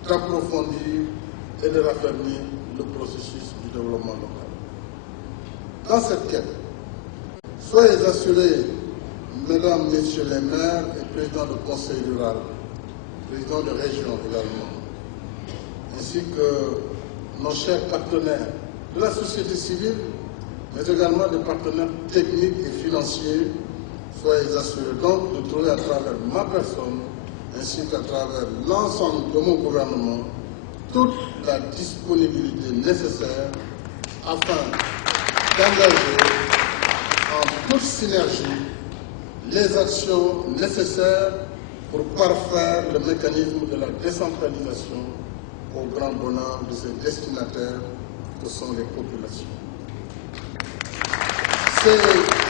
d'approfondir et de raffermir le processus du développement local. Dans cette quête, soyez assurés, mesdames, messieurs les maires et présidents de conseil rural, présidents de région également, ainsi que nos chers partenaires de la société civile, mais également des partenaires techniques et financiers, soyez assurés donc de trouver à travers ma personne, ainsi qu'à travers l'ensemble de mon gouvernement, toute la disponibilité nécessaire afin d'engager en toute synergie les actions nécessaires pour parfaire le mécanisme de la décentralisation au grand bonheur de ses destinataires que sont les populations. C'est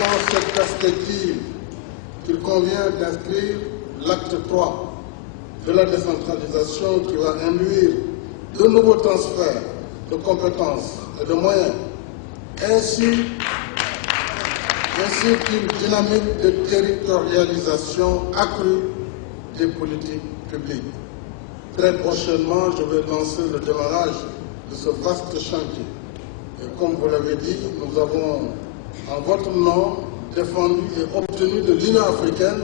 dans cette perspective qu'il convient d'inscrire l'acte 3 de la décentralisation qui va induire de nouveaux transferts de compétences et de moyens, ainsi qu'une dynamique de territorialisation accrue des politiques publiques. Très prochainement, je vais lancer le démarrage de ce vaste chantier. Et comme vous l'avez dit, nous avons, en votre nom, défendu et obtenu de l'Union africaine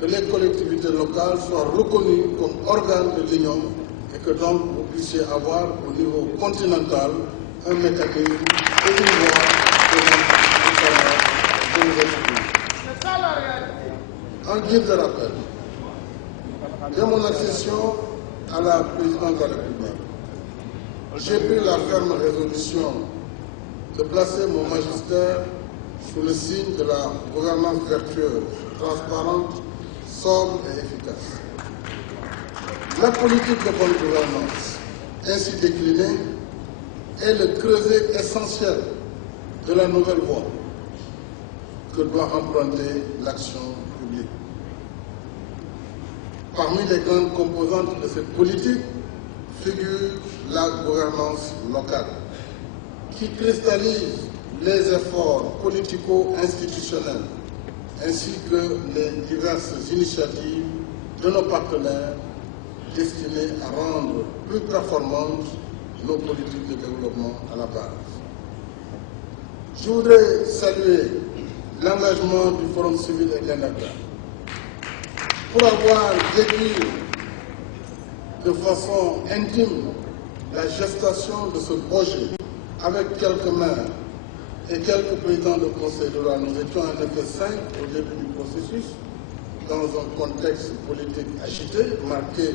que les collectivités locales soient reconnues comme organes de l'Union et que donc vous puissiez avoir au niveau continental un mécanisme et une voie de C'est ça la réalité. En guide de rappel, dès mon accession à la présidence de la République, j'ai pris la ferme résolution de placer mon magistère sous le signe de la gouvernance vertueuse, transparente, sobre et efficace. La politique de bonne gouvernance, ainsi déclinée, est le creuset essentiel de la nouvelle voie que doit emprunter l'action publique. Parmi les grandes composantes de cette politique figure la gouvernance locale, qui cristallise les efforts politico-institutionnels ainsi que les diverses initiatives de nos partenaires destinées à rendre plus performantes nos politiques de développement à la base. Je voudrais saluer l'engagement du Forum civil et de l'ENAGRAF pour avoir vécu de façon intime la gestation de ce projet avec quelques maires et quelques présidents de conseil rural. Nous étions en effet 5 au début du processus, dans un contexte politique agité, marqué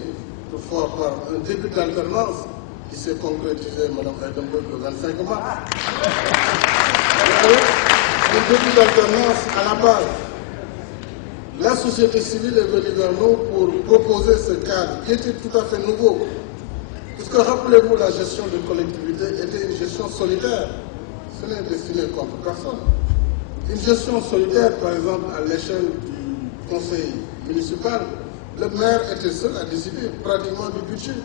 toutefois par un début d'alternance qui s'est concrétisé, Mme Heidenberg, le 25 mars. le début d'alternance à la base. La société civile est venue vers nous pour proposer ce cadre qui était tout à fait nouveau. Puisque rappelez-vous, la gestion de collectivité était une gestion solitaire. Ce n'est destiné contre personne. Une gestion solitaire, par exemple, à l'échelle du conseil municipal, le maire était seul à décider pratiquement du budget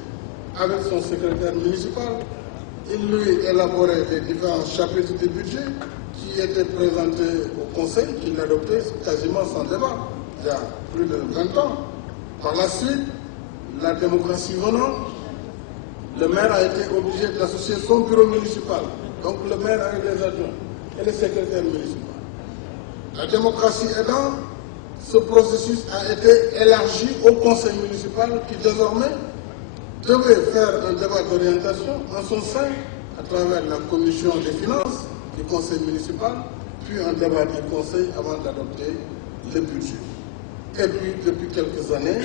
avec son secrétaire municipal. Il lui élaborait les différents chapitres du budget qui étaient présentés au conseil, qu'il adoptait quasiment sans débat, il y a plus de 20 ans. Par la suite, la démocratie venant, le maire a été obligé d'associer son bureau municipal. Donc le maire avec les adjoints et les secrétaires municipaux. La démocratie aidant, ce processus a été élargi au conseil municipal qui désormais devait faire un débat d'orientation en son sein à travers la commission des finances du conseil municipal, puis un débat du conseil avant d'adopter le budget. Et puis depuis quelques années,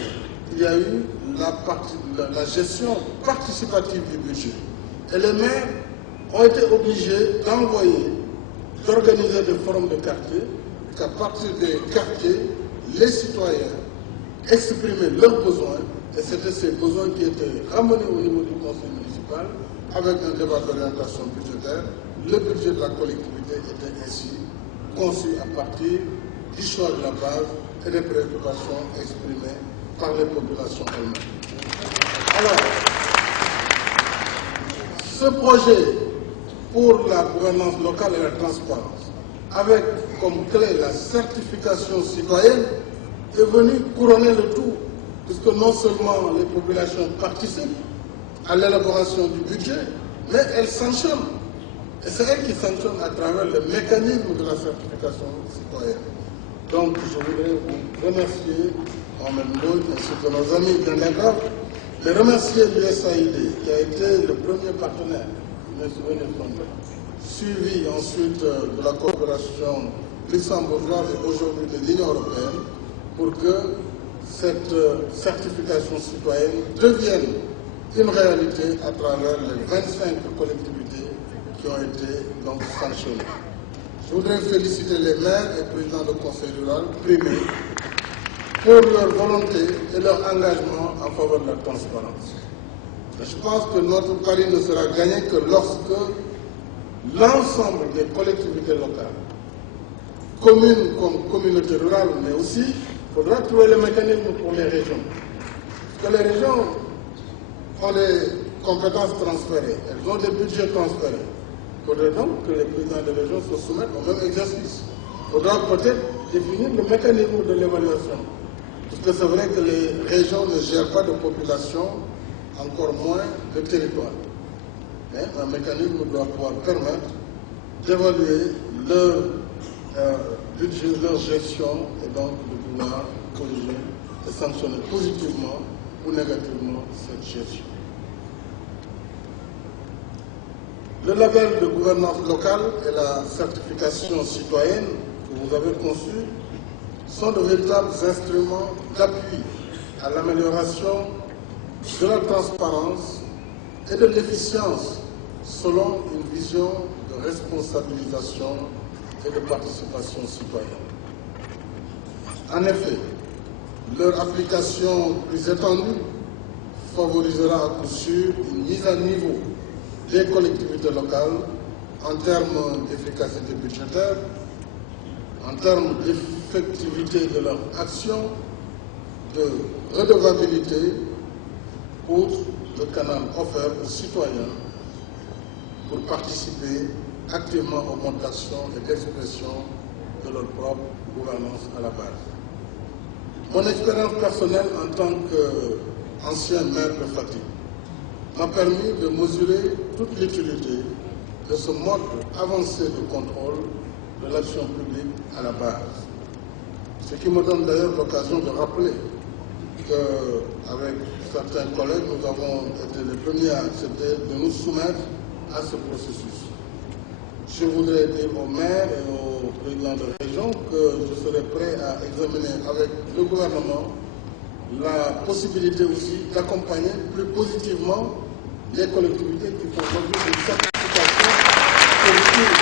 il y a eu la gestion participative du budget. Et les maires ont été obligés d'organiser des forums de quartier, qu'à partir des quartiers, les citoyens exprimaient leurs besoins, et c'était ces besoins qui étaient ramenés au niveau du conseil municipal, avec un débat d'orientation budgétaire. Le budget de la collectivité était ainsi conçu à partir du choix de la base et des préoccupations exprimées par les populations elles-mêmes. Alors, ce projet pour la gouvernance locale et la transparence, avec comme clé la certification citoyenne, est venu couronner le tout, puisque non seulement les populations participent à l'élaboration du budget, mais elles sanctionnent. Et c'est elles qui sanctionnent à travers le mécanisme de la certification citoyenne. Donc je voudrais vous remercier, Mohamed Ndoye, ainsi que nos amis d'Indagraf, mais remercier l'USAID, qui a été le premier partenaire, je me souviens de son nom, suivi ensuite de la coopération luxembourgeoise et aujourd'hui de l'Union européenne, pour que cette certification citoyenne devienne une réalité à travers les 25 collectivités qui ont été donc sanctionnées. Je voudrais féliciter les maires et présidents de conseil rural primés pour leur volonté et leur engagement en faveur de la transparence. Et je pense que notre pari ne sera gagné que lorsque l'ensemble des collectivités locales, communes comme communautés rurales, mais aussi, il faudra trouver le mécanisme pour les régions. Parce que les régions ont des compétences transférées, elles ont des budgets transférés. Il faudrait donc que les présidents des régions se soumettent au même exercice. Il faudra peut-être définir le mécanisme de l'évaluation. Parce que c'est vrai que les régions ne gèrent pas de population, encore moins de territoire. Mais un mécanisme doit pouvoir permettre d'évaluer leur budget, leur gestion, et donc de pouvoir corriger et sanctionner positivement ou négativement cette gestion. Le label de gouvernance locale et la certification citoyenne que vous avez conçus sont de véritables instruments d'appui à l'amélioration de la transparence et de l'efficience selon une vision de responsabilisation et de participation citoyenne. En effet, leur application plus étendue favorisera à coup sûr une mise à niveau des collectivités locales en termes d'efficacité budgétaire, en termes d'effectivité de leur action, de redevabilité, outre le canal offert aux citoyens pour participer activement au mode d'action et d'expression de leur propre gouvernance à la base. Mon expérience personnelle en tant qu'ancien maire de Fatick m'a permis de mesurer toute l'utilité de ce mode avancé de contrôle de l'action publique à la base. Ce qui me donne d'ailleurs l'occasion de rappeler qu'avec certains collègues, nous avons été les premiers à accepter de nous soumettre à ce processus. Je voudrais dire aux maires et aux présidents de région que je serai prêt à examiner avec le gouvernement la possibilité aussi d'accompagner plus positivement les collectivités qui font l'objet d'une certification positive.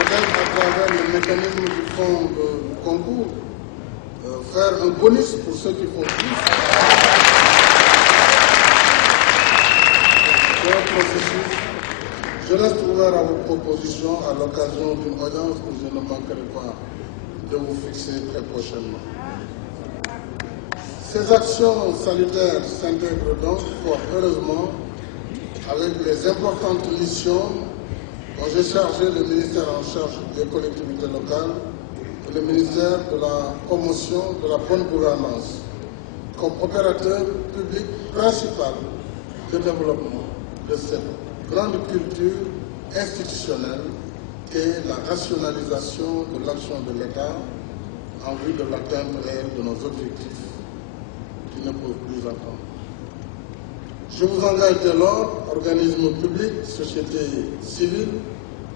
peut-être à travers le mécanisme du fonds de concours, faire un bonus pour ceux qui font plus. C'est un processus. Je reste ouvert à vos propositions à l'occasion d'une audience que je ne manquerai pas de vous fixer très prochainement. Ces actions salutaires s'intègrent donc fort heureusement avec les importantes missions dont j'ai chargé le ministère en charge des collectivités locales et le ministère de la promotion de la bonne gouvernance comme opérateur public principal de développement de cette grande culture institutionnelle qu'est la rationalisation de l'action de l'État en vue de l'atteinte réelle de nos objectifs qui ne peuvent plus attendre. Je vous engage dès lors, organismes publics, sociétés civiles,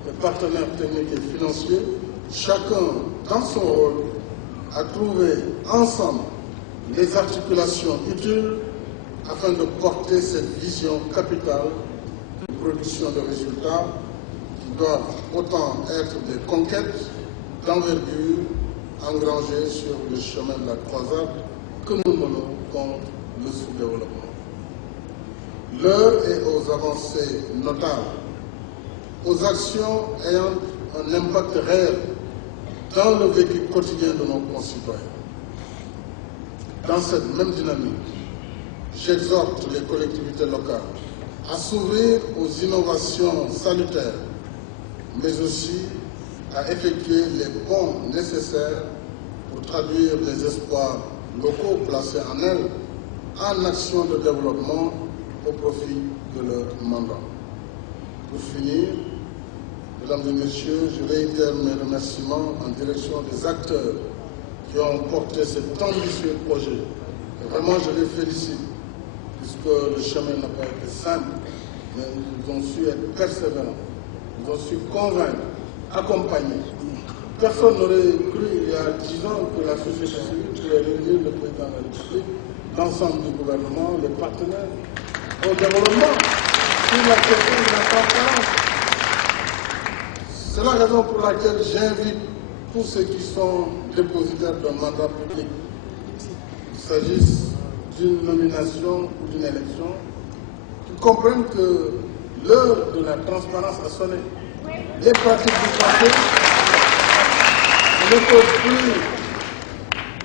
les partenaires techniques et financiers, chacun dans son rôle, à trouver ensemble les articulations utiles afin de porter cette vision capitale de production de résultats qui doivent autant être des conquêtes d'envergure engrangées sur le chemin de la croisade que nous menons contre le sous-développement. L'heure est aux avancées notables, aux actions ayant un impact réel dans le vécu quotidien de nos concitoyens. Dans cette même dynamique, j'exhorte les collectivités locales à s'ouvrir aux innovations salutaires, mais aussi à effectuer les ponts nécessaires pour traduire les espoirs locaux placés en elles en action de développement au profit de leur mandat. Pour finir, mesdames et messieurs, je réitère mes remerciements en direction des acteurs qui ont porté cet ambitieux projet. Et vraiment, je les félicite, puisque le chemin n'a pas été simple, mais ils ont su être persévérants, ils ont su convaincre, accompagner. Personne n'aurait cru il y a 10 ans que la société civile pourrait réunir le président de la République, l'ensemble du gouvernement, les partenaires au développement sur la question de la transparence. C'est la raison pour laquelle j'invite tous ceux qui sont dépositaires d'un mandat public, qu'il s'agisse d'une nomination ou d'une élection, qui comprennent que l'heure de la transparence a sonné. Les pratiques du passé ne peuvent plus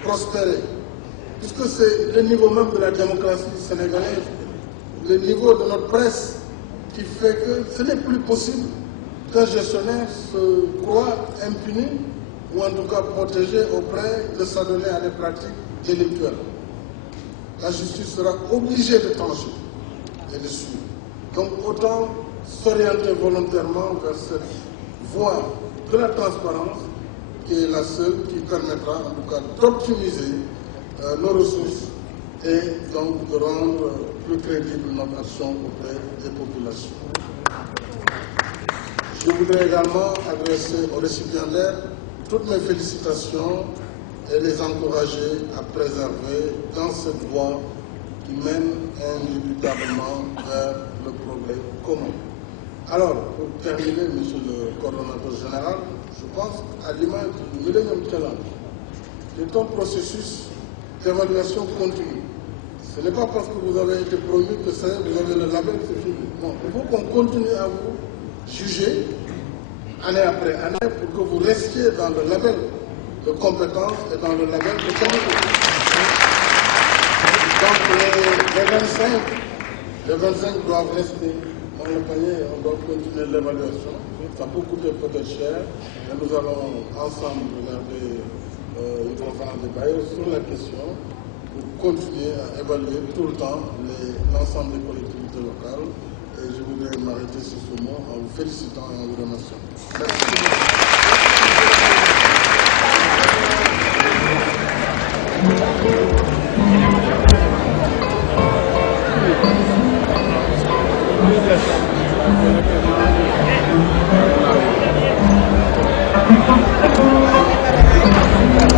prospérer, puisque c'est le niveau même de la démocratie sénégalaise, le niveau de notre presse, qui fait que ce n'est plus possible qu'un gestionnaire se croit impuni ou en tout cas protégé auprès de s'adonner à des pratiques délictuelles. La justice sera obligée de trancher et de suivre. Donc autant s'orienter volontairement vers cette voie de la transparence qui est la seule qui permettra en tout cas d'optimiser nos ressources et donc de rendre plus crédible notre action auprès des populations. Je voudrais également adresser aux récipiendaires toutes mes félicitations et les encourager à préserver dans cette voie qui mène inéluctablement vers le progrès commun. Alors, pour terminer, Monsieur le Coordonnateur général, je pense à l'image du Millennium Challenge, qui est un processus d'évaluation continue. Ce n'est pas parce que vous avez été promu que ça y est, vous avez le label, c'est fini. Non, il faut qu'on continue à vous juger année après année pour que vous restiez dans le label de compétences et dans le label de qualité. Donc les 25 doivent rester dans le panier, on doit continuer l'évaluation. Ça peut coûter peut-être cher, mais nous allons ensemble regarder une conférence de bailleurs sur la question pour continuer à évaluer tout le temps l'ensemble des collectivités locales. Et je voudrais m'arrêter sur ce mot en vous félicitant et en vous remerciant. Merci.